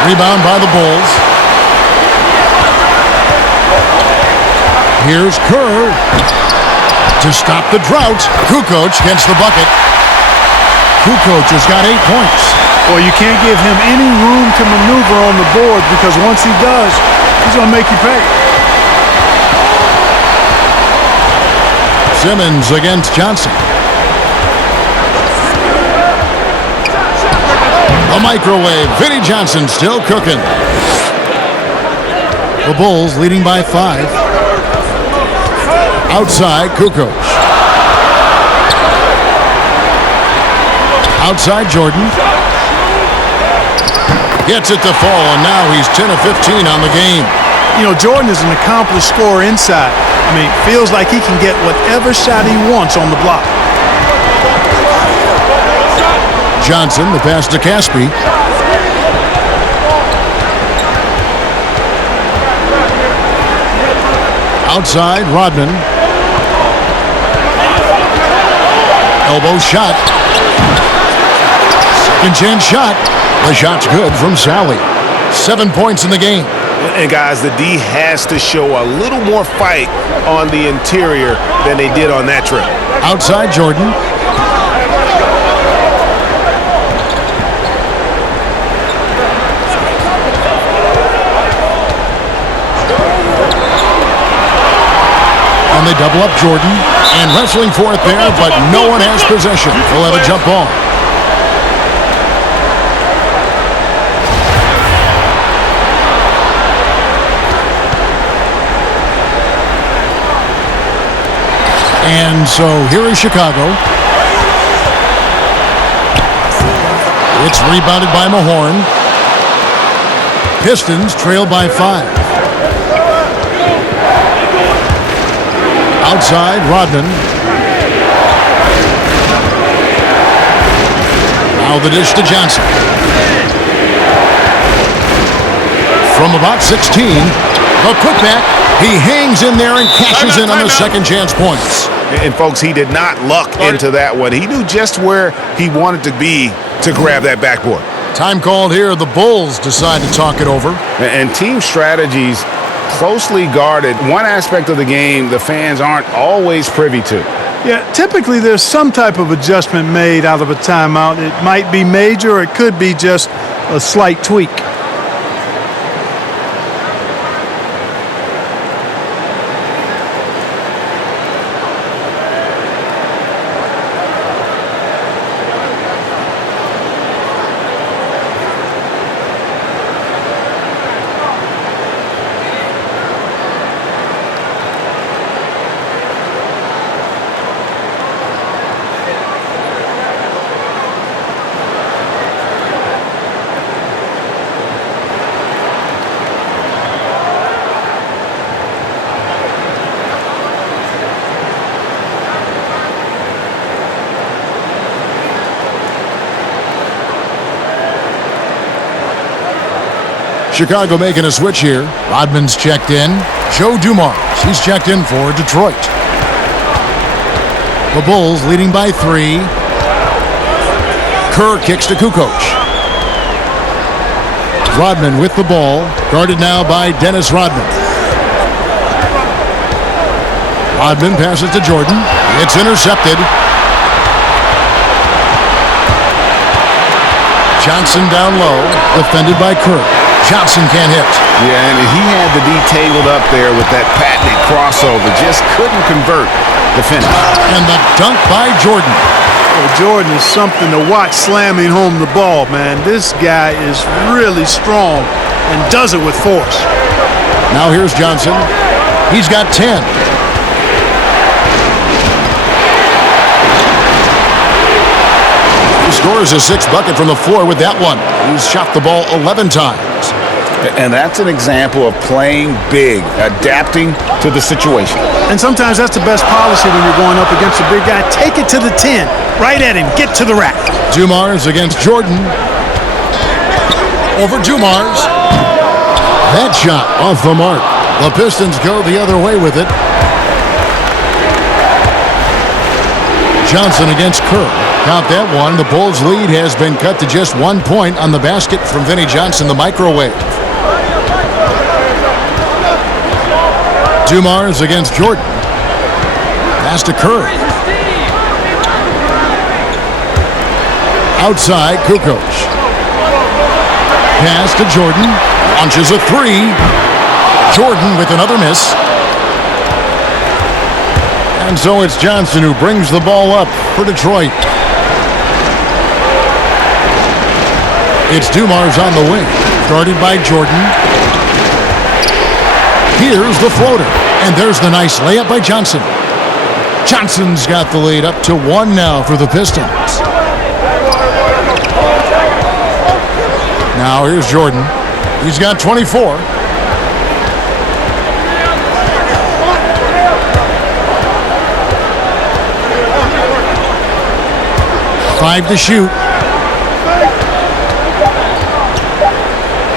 Rebound by the Bulls. Here's Kerr to stop the drought. Kukoc gets the bucket. Kukoc has got 8 points. Well, you can't give him any room to maneuver on the board because once he does, he's going to make you pay. Simmons against Johnson. A microwave. Vinnie Johnson still cooking. The Bulls leading by 5. Outside, Kukoc. Outside, Jordan. Gets it to fall, and now he's 10 of 15 on the game. You know, Jordan is an accomplished scorer inside. I mean, feels like he can get whatever shot he wants on the block. Johnson, the pass to Caspi. Outside, Rodman. Elbow shot. Second chance shot. The shot's good from Sally. 7 points in the game. And guys, the D has to show a little more fight on the interior than they did on that trip. Outside Jordan. And they double up Jordan. And wrestling for it there, but no one has possession. They'll have a jump ball. And so here is Chicago. It's rebounded by Mahorn. Pistons trail by 5. Outside, Rodman. Now the dish to Johnson. From about 16, the putback. He hangs in there and cashes in on the second chance points. And folks, he did not luck into that one. He knew just where he wanted to be to grab that backboard. Time called here. The Bulls decide to talk it over. And team strategies closely guarded. One aspect of the game the fans aren't always privy to. Yeah, typically there's some type of adjustment made out of a timeout. It might be major or it could be just a slight tweak. Chicago making a switch here. Rodman's checked in. Joe Dumars, he's checked in for Detroit. The Bulls leading by 3. Kerr kicks to Kukoc. Rodman with the ball, guarded now by Dennis Rodman. Rodman passes to Jordan. It's intercepted. Johnson down low, defended by Kerr. Johnson can't hit. Yeah, and he had the D tangled up there with that patented crossover. Just couldn't convert the finish. And the dunk by Jordan. Well, Jordan is something to watch slamming home the ball, man. This guy is really strong and does it with force. Now here's Johnson. He's got 10. He scores a 6th bucket from the floor with that one. He's shot the ball 11 times. And that's an example of playing big, adapting to the situation. And sometimes that's the best policy when you're going up against a big guy. Take it to the 10. Right at him. Get to the rack. Dumars against Jordan. Over Dumars. That shot off the mark. The Pistons go the other way with it. Johnson against Kerr. Count that one. The Bulls' lead has been cut to just 1 point on the basket from Vinnie Johnson, the microwave. Dumars against Jordan. Pass to Kerr. Outside, Kukoc. Pass to Jordan. Launches a 3. Jordan with another miss. And so it's Johnson who brings the ball up for Detroit. It's Dumars on the wing. Guarded by Jordan. Here's the floater. And there's the nice layup by Johnson. Johnson's got the lead up to 1 now for the Pistons. Now here's Jordan. He's got 24. Five to shoot.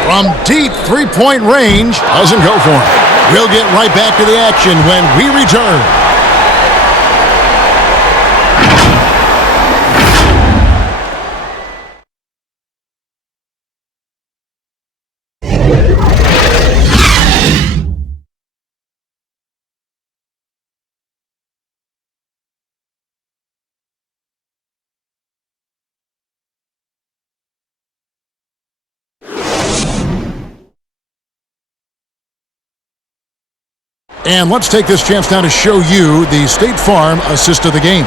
From deep three-point range, doesn't go for him. We'll get right back to the action when we return. And let's take this chance now to show you the State Farm assist of the game.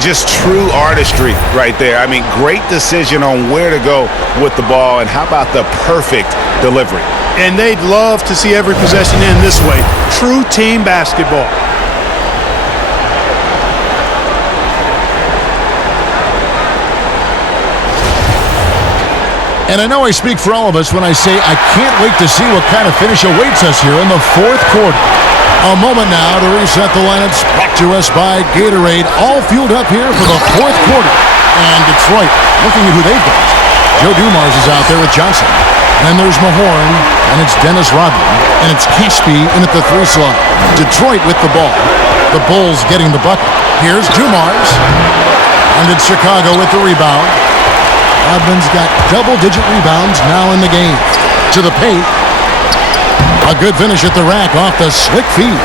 Just true artistry right there. I mean, great decision on where to go with the ball, and how about the perfect delivery? And they'd love to see every possession end this way. True team basketball. And I know I speak for all of us when I say I can't wait to see what kind of finish awaits us here in the 4th quarter. A moment now to reset the lineups, brought to us by Gatorade, all fueled up here for the 4th quarter. And Detroit, looking at who they've got. Joe Dumars is out there with Johnson. Then there's Mahorn, and it's Dennis Rodman, and it's Caspi in at the 3 slot. Detroit with the ball. The Bulls getting the bucket. Here's Dumars. And it's Chicago with the rebound. Rodman's got double-digit rebounds now in the game. To the paint. A good finish at the rack off the slick feed.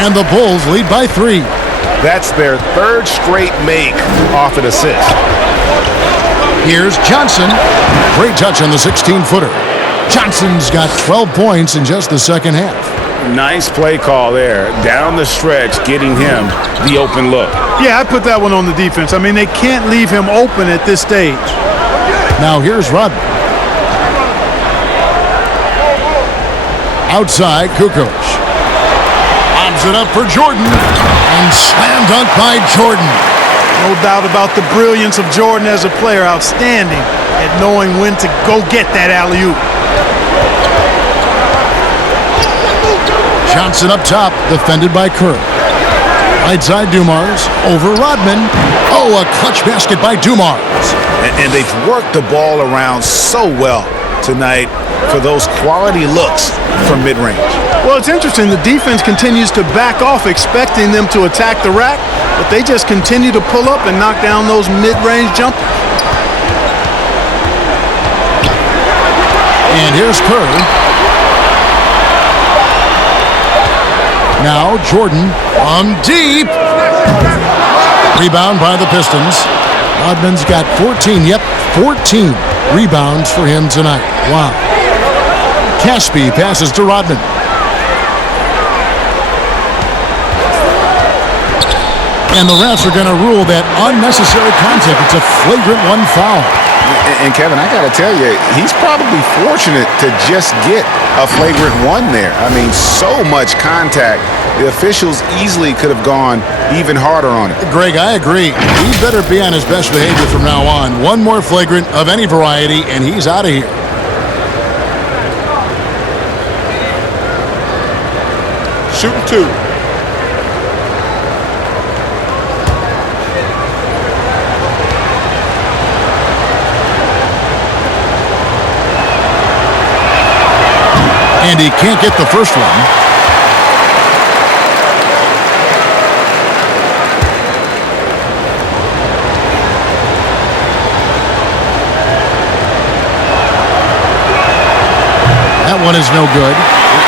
And the Bulls lead by 3. That's their third straight make off an assist. Here's Johnson. Great touch on the 16-footer. Johnson's got 12 points in just the second half. Nice play call there. Down the stretch, getting him the open look. Yeah, I put that one on the defense. I mean, they can't leave him open at this stage. Now here's Rodman. Outside, Kukoc. Lobs it up for Jordan. And slam dunk by Jordan. No doubt about the brilliance of Jordan as a player. Outstanding at knowing when to go get that alley-oop. Johnson up top, defended by Kerr. Right side, Dumars. Over Rodman. Oh, a clutch basket by Dumars. And they've worked the ball around so well tonight for those quality looks from mid-range. Well, it's interesting. The defense continues to back off, expecting them to attack the rack, but they just continue to pull up and knock down those mid-range jumpers. And here's Kerr. Now Jordan from deep. Rebound by the Pistons. Rodman's got 14. Yep, 14 rebounds for him tonight. Wow. Caspi passes to Rodman. And the refs are going to rule that unnecessary contact. It's a flagrant 1 foul. And Kevin, I got to tell you, he's probably fortunate to just get a flagrant 1 there. I mean, so much contact. The officials easily could have gone even harder on it. Greg, I agree. He better be on his best behavior from now on. One more flagrant of any variety, and he's out of here. Shooting 2. And he can't get the first one. That one is no good.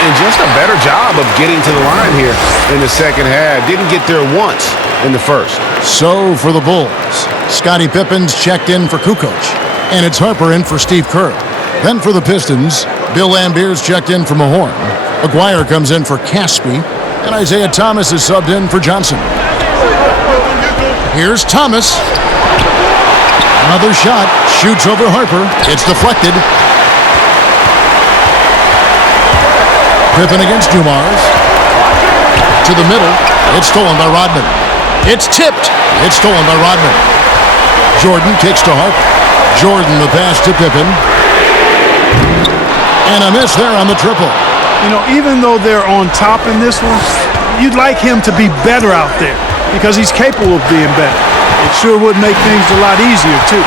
And just a better job of getting to the line here in the second half. Didn't get there once in the first. So for the Bulls, Scottie Pippen's checked in for Kukoc. And it's Harper in for Steve Kerr. Then for the Pistons, Bill Lambier's checked in for Mahorn. Aguirre comes in for Caspi. And Isaiah Thomas is subbed in for Johnson. Here's Thomas. Another shot. Shoots over Harper. It's deflected. Pippen against Dumars. To the middle. It's stolen by Rodman. It's tipped. It's stolen by Rodman. Jordan kicks to Harper. Jordan the pass to Pippen. And a miss there on the triple. You know, even though they're on top in this one, you'd like him to be better out there because he's capable of being better. It sure would make things a lot easier, too.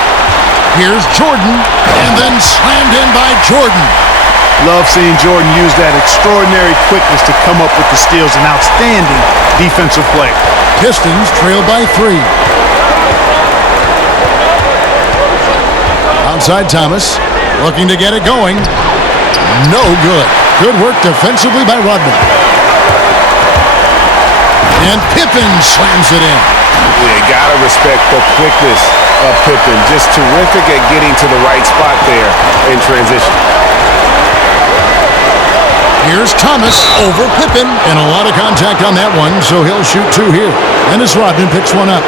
Here's Jordan, and then slammed in by Jordan. Love seeing Jordan use that extraordinary quickness to come up with the steals. An outstanding defensive play. Pistons trail by 3. Outside Thomas, looking to get it going. No good. Good work defensively by Rodman. And Pippen slams it in. You gotta respect the quickness of Pippen. Just terrific at getting to the right spot there in transition. Here's Thomas over Pippen. And a lot of contact on that one, so he'll shoot 2 here. And as Rodman picks one up.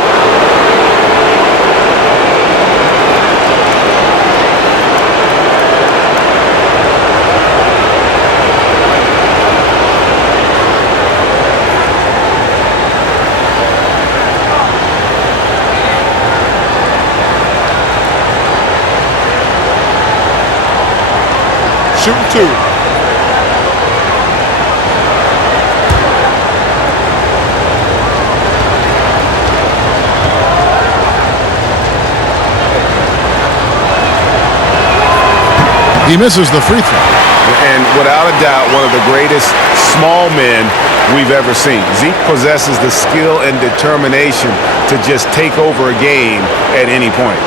Shooting 2. He misses the free throw. And without a doubt, one of the greatest small men we've ever seen. Zeke possesses the skill and determination to just take over a game at any point.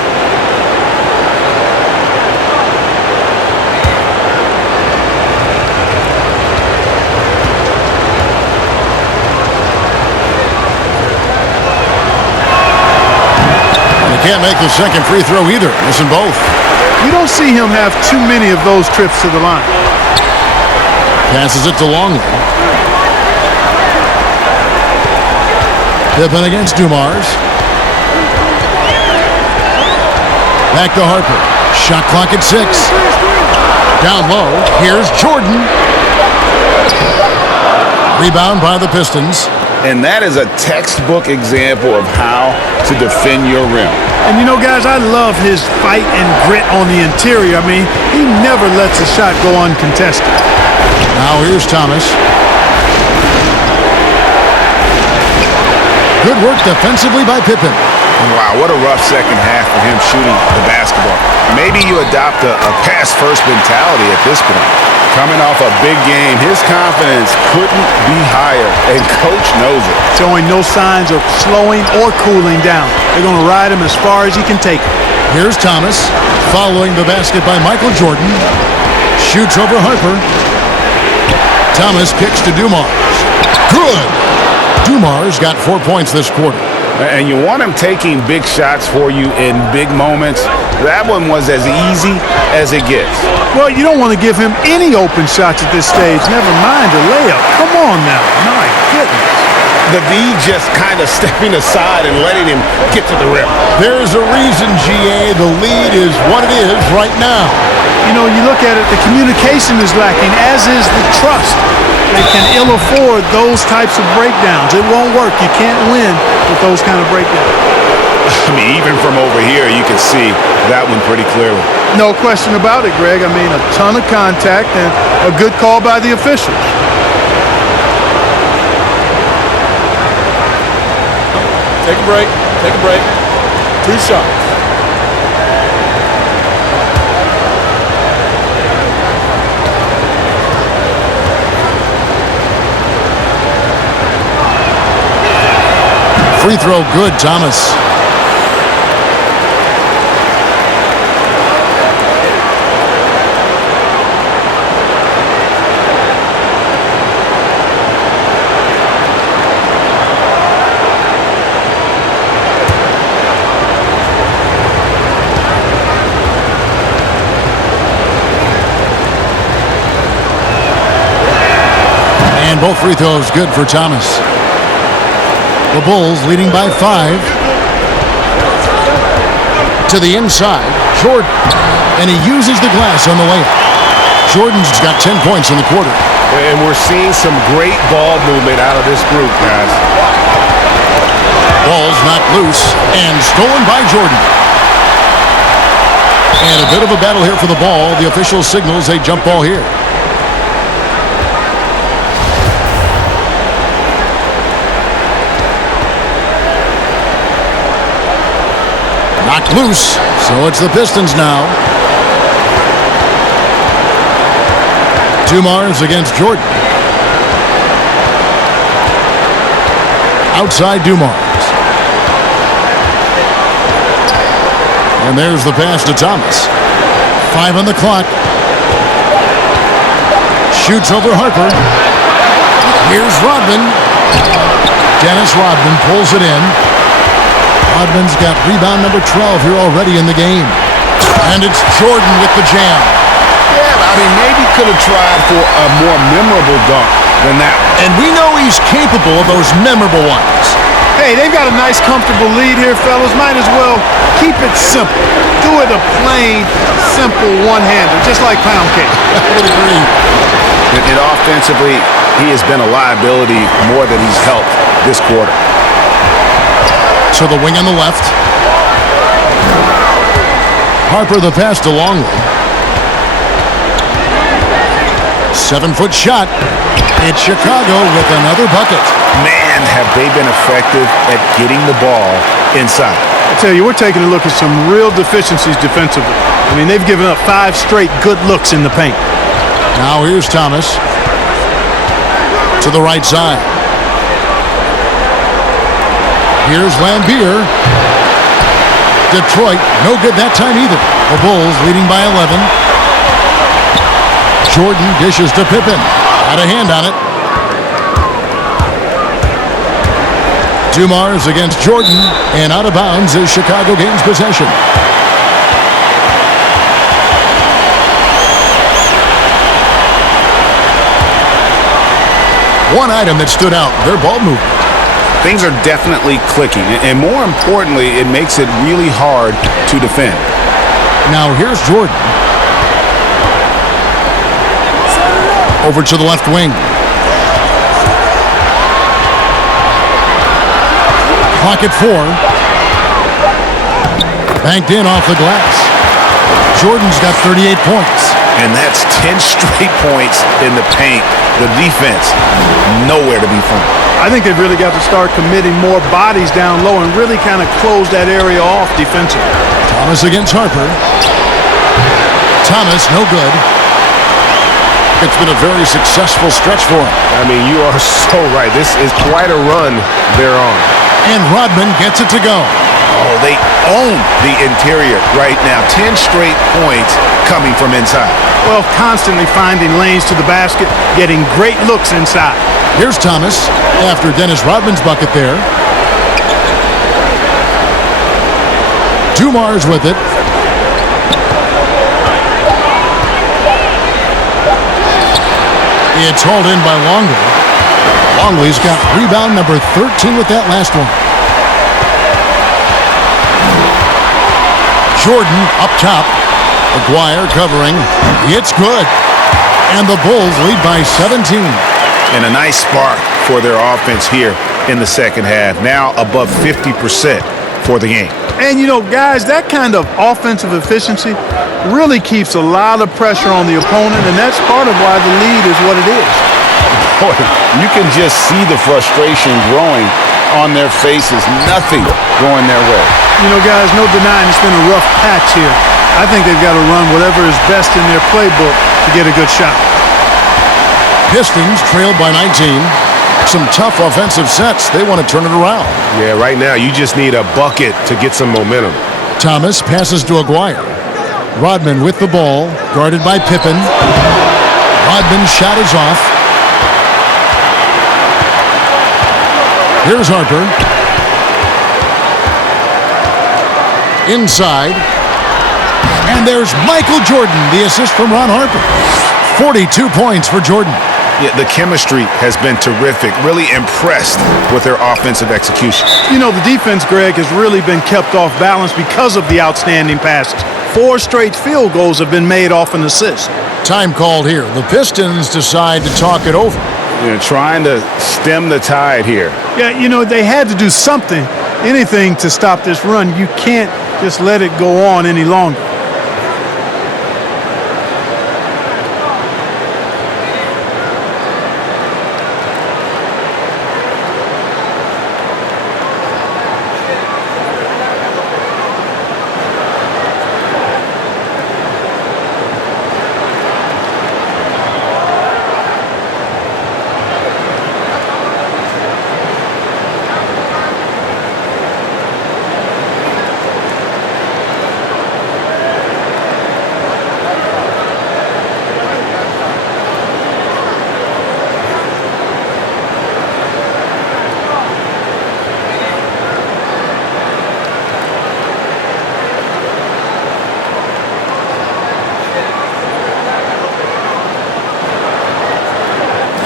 Can't make the second free throw either. Missing both. You don't see him have too many of those trips to the line. Passes it to Longley. Pippen against Dumars. Back to Harper. Shot clock at 6. Down low. Here's Jordan. Rebound by the Pistons. And that is a textbook example of how to defend your rim. And you know, guys, I love his fight and grit on the interior. I mean, he never lets a shot go uncontested. Now here's Thomas. Good work defensively by Pippen. Wow, what a rough second half for him shooting the basketball. Maybe you adopt a pass-first mentality at this point. Coming off a big game, his confidence couldn't be higher, and Coach knows it. Showing no signs of slowing or cooling down. They're going to ride him as far as he can take him. Here's Thomas, following the basket by Michael Jordan. Shoots over Harper. Thomas kicks to Dumars. Good! Dumars got 4 points this quarter. And you want him taking big shots for you in big moments. That one was as easy as it gets. Well, you don't want to give him any open shots at this stage. Never mind a layup. Come on now. My goodness. The V just kind of stepping aside and letting him get to the rim. There's a reason, GA, the lead is what it is right now. You know, you look at it, the communication is lacking, as is the trust. They can ill afford those types of breakdowns. It won't work. You can't win with those kind of breakdowns. I mean, even from over here, you can see that one pretty clearly. No question about it, Greg. I mean, a ton of contact and a good call by the officials. Take a break. Take a break. 2 shots. Free throw good, Thomas. And both free throws good for Thomas. The Bulls leading by 5. To the inside, Jordan. And he uses the glass on the layup. Jordan's got 10 points in the quarter. And we're seeing some great ball movement out of this group, guys. Ball's knocked loose and stolen by Jordan. And a bit of a battle here for the ball. The official signals a jump ball here. Knocked loose, so it's the Pistons now. Dumars against Jordan. Outside Dumars. And there's the pass to Thomas. 5 on the clock. Shoots over Harper. Here's Rodman. Dennis Rodman pulls it in. Rodman's got rebound number 12 here already in the game. And it's Jordan with the jam. Yeah, I mean, maybe could have tried for a more memorable dunk than that. And we know he's capable of those memorable ones. Hey, they've got a nice, comfortable lead here, fellas. Might as well keep it simple. Do it a plain, simple one-hander, just like pound cake. I would agree. And offensively, he has been a liability more than he's helped this quarter. So the wing on the left. Harper the pass to Longley. 7-foot shot. It's Chicago with another bucket. Man, have they been effective at getting the ball inside. I tell you, we're taking a look at some real deficiencies defensively. I mean, they've given up 5 straight good looks in the paint. Now here's Thomas. To the right side. Here's Lambier. Detroit, no good that time either. The Bulls leading by 11. Jordan dishes to Pippen. Had a hand on it. Dumars against Jordan, and out of bounds as Chicago gains possession. One item that stood out, their ball movement. Things are definitely clicking, and more importantly, it makes it really hard to defend. Now here's Jordan. Over to the left wing. Clock at 4. Banked in off the glass. Jordan's got 38 points. And that's 10 straight points in the paint. The defense, nowhere to be found. I think they've really got to start committing more bodies down low and really kind of close that area off defensively. Thomas against Harper. Thomas, no good. It's been a very successful stretch for him. I mean, you are so right. This is quite a run they're on. And Rodman gets it to go. Oh, they own the interior right now. 10 straight points coming from inside. Well, constantly finding lanes to the basket, getting great looks inside. Here's Thomas after Dennis Rodman's bucket there. Dumars with it. It's hauled in by Longley. Longley's got rebound number 13 with that last one. Jordan up top. Aguirre covering. It's good. And the Bulls lead by 17. And a nice spark for their offense here in the second half. Now above 50% for the game. And, you know, guys, that kind of offensive efficiency really keeps a lot of pressure on the opponent, and that's part of why the lead is what it is. Boy, you can just see the frustration growing on their faces. Nothing going their way. You know, guys, no denying it's been a rough patch here. I think they've got to run whatever is best in their playbook to get a good shot. Pistons trailed by 19. Some tough offensive sets. They want to turn it around. Yeah, right now you just need a bucket to get some momentum. Thomas passes to Aguirre. Rodman with the ball, guarded by Pippen. Rodman's shot is off. Here's Harper. Inside. And there's Michael Jordan, the assist from Ron Harper. 42 points for Jordan. Yeah, the chemistry has been terrific. Really impressed with their offensive execution. You know, the defense, Greg, has really been kept off balance because of the outstanding passes. 4 straight field goals have been made off an assist. Time called here. The Pistons decide to talk it over. You know, trying to stem the tide here. Yeah, you know, they had to do something, anything to stop this run. You can't just let it go on any longer.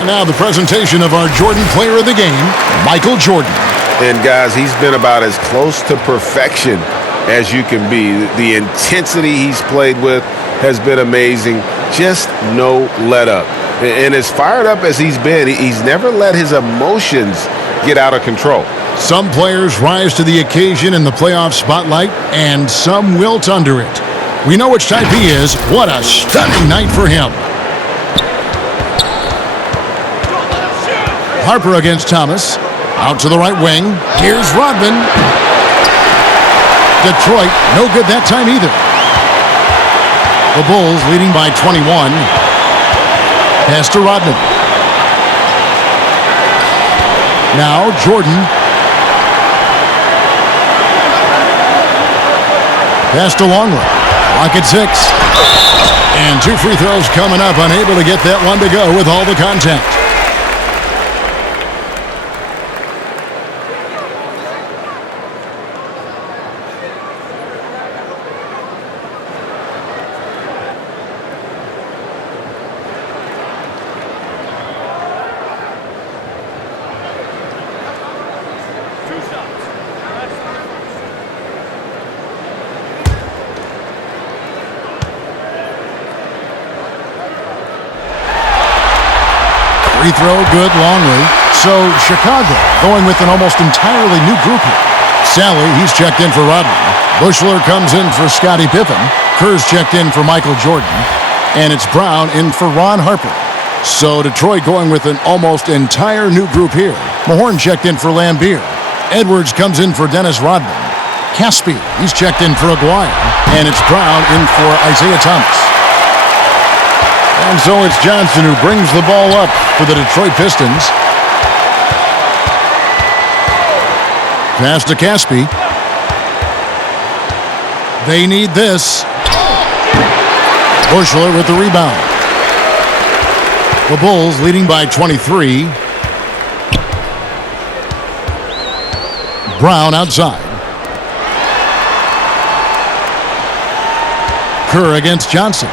Now the presentation of our Jordan Player of the Game, Michael Jordan. And guys, he's been about as close to perfection as you can be. The intensity he's played with has been amazing. Just no let up. And as fired up as he's been, he's never let his emotions get out of control. Some players rise to the occasion in the playoff spotlight, and some wilt under it. We know which type he is. What a stunning night for him. Harper against Thomas. Out to the right wing. Here's Rodman. Detroit, no good that time either. The Bulls leading by 21. Pass to Rodman. Now Jordan. Pass to Longley. Clock at 6. And 2 free throws coming up. Unable to get that one to go with all the contact. Free throw, good, Longley. So Chicago going with an almost entirely new group here. Sally, he's checked in for Rodman. Bushler comes in for Scottie Pippen. Kerr's checked in for Michael Jordan. And it's Brown in for Ron Harper. So Detroit going with an almost entire new group here. Mahorn checked in for Lambeer. Edwards comes in for Dennis Rodman. Caspi, he's checked in for Aguirre. And it's Brown in for Isaiah Thomas. And so it's Johnson who brings the ball up for the Detroit Pistons. Pass to Caspi. They need this. Bushler with the rebound. The Bulls leading by 23. Brown outside. Kerr against Johnson.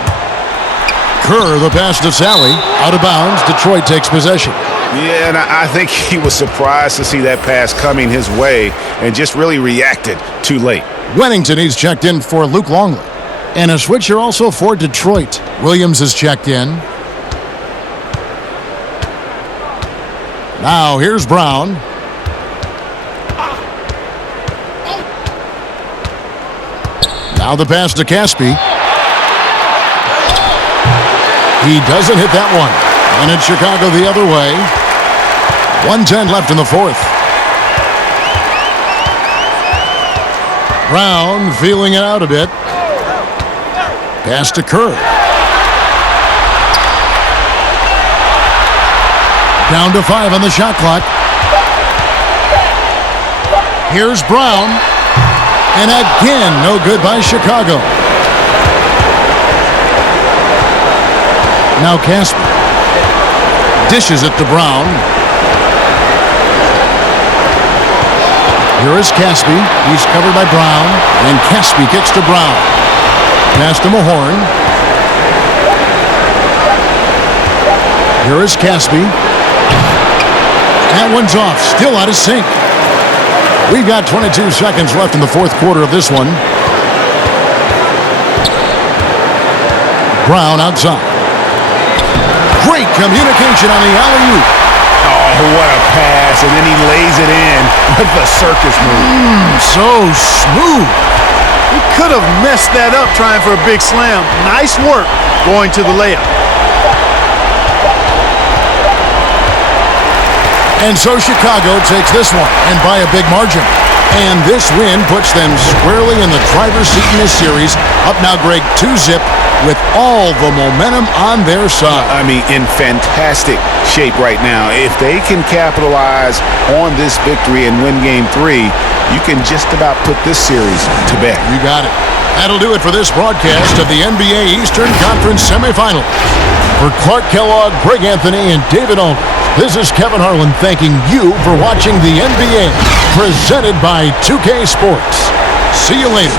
Kerr, the pass to Sally. Out of bounds. Detroit takes possession. Yeah, and I think he was surprised to see that pass coming his way and just really reacted too late. Wennington, he's checked in for Luke Longley. And a switcher also for Detroit. Williams is checked in. Now here's Brown. Now the pass to Caspi. He doesn't hit that one. And it's Chicago the other way. 1:10 left in the fourth. Brown feeling it out a bit. Pass to Kerr. Down to 5 on the shot clock. Here's Brown. And again, no good by Chicago. Now Caspi dishes it to Brown. Here is Caspi. He's covered by Brown. And Caspi kicks to Brown. Pass to Mahorn. Here is Caspi. That one's off. Still out of sync. We've got 22 seconds left in the fourth quarter of this one. Brown outside. Great communication on the alley-oop. Oh, what a pass, and then he lays it in with the circus move. So smooth. He could have messed that up trying for a big slam. Nice work going to the layup. And so Chicago takes this one, and by a big margin. And this win puts them squarely in the driver's seat in this series. Up now, Greg, 2-zip with all the momentum on their side. I mean, in fantastic shape right now. If they can capitalize on this victory and win Game 3, you can just about put this series to bed. You got it. That'll do it for this broadcast of the NBA Eastern Conference Semifinals. For Clark Kellogg, Greg Anthony, and David Aldridge, this is Kevin Harlan thanking you for watching the NBA, presented by 2K Sports. See you later.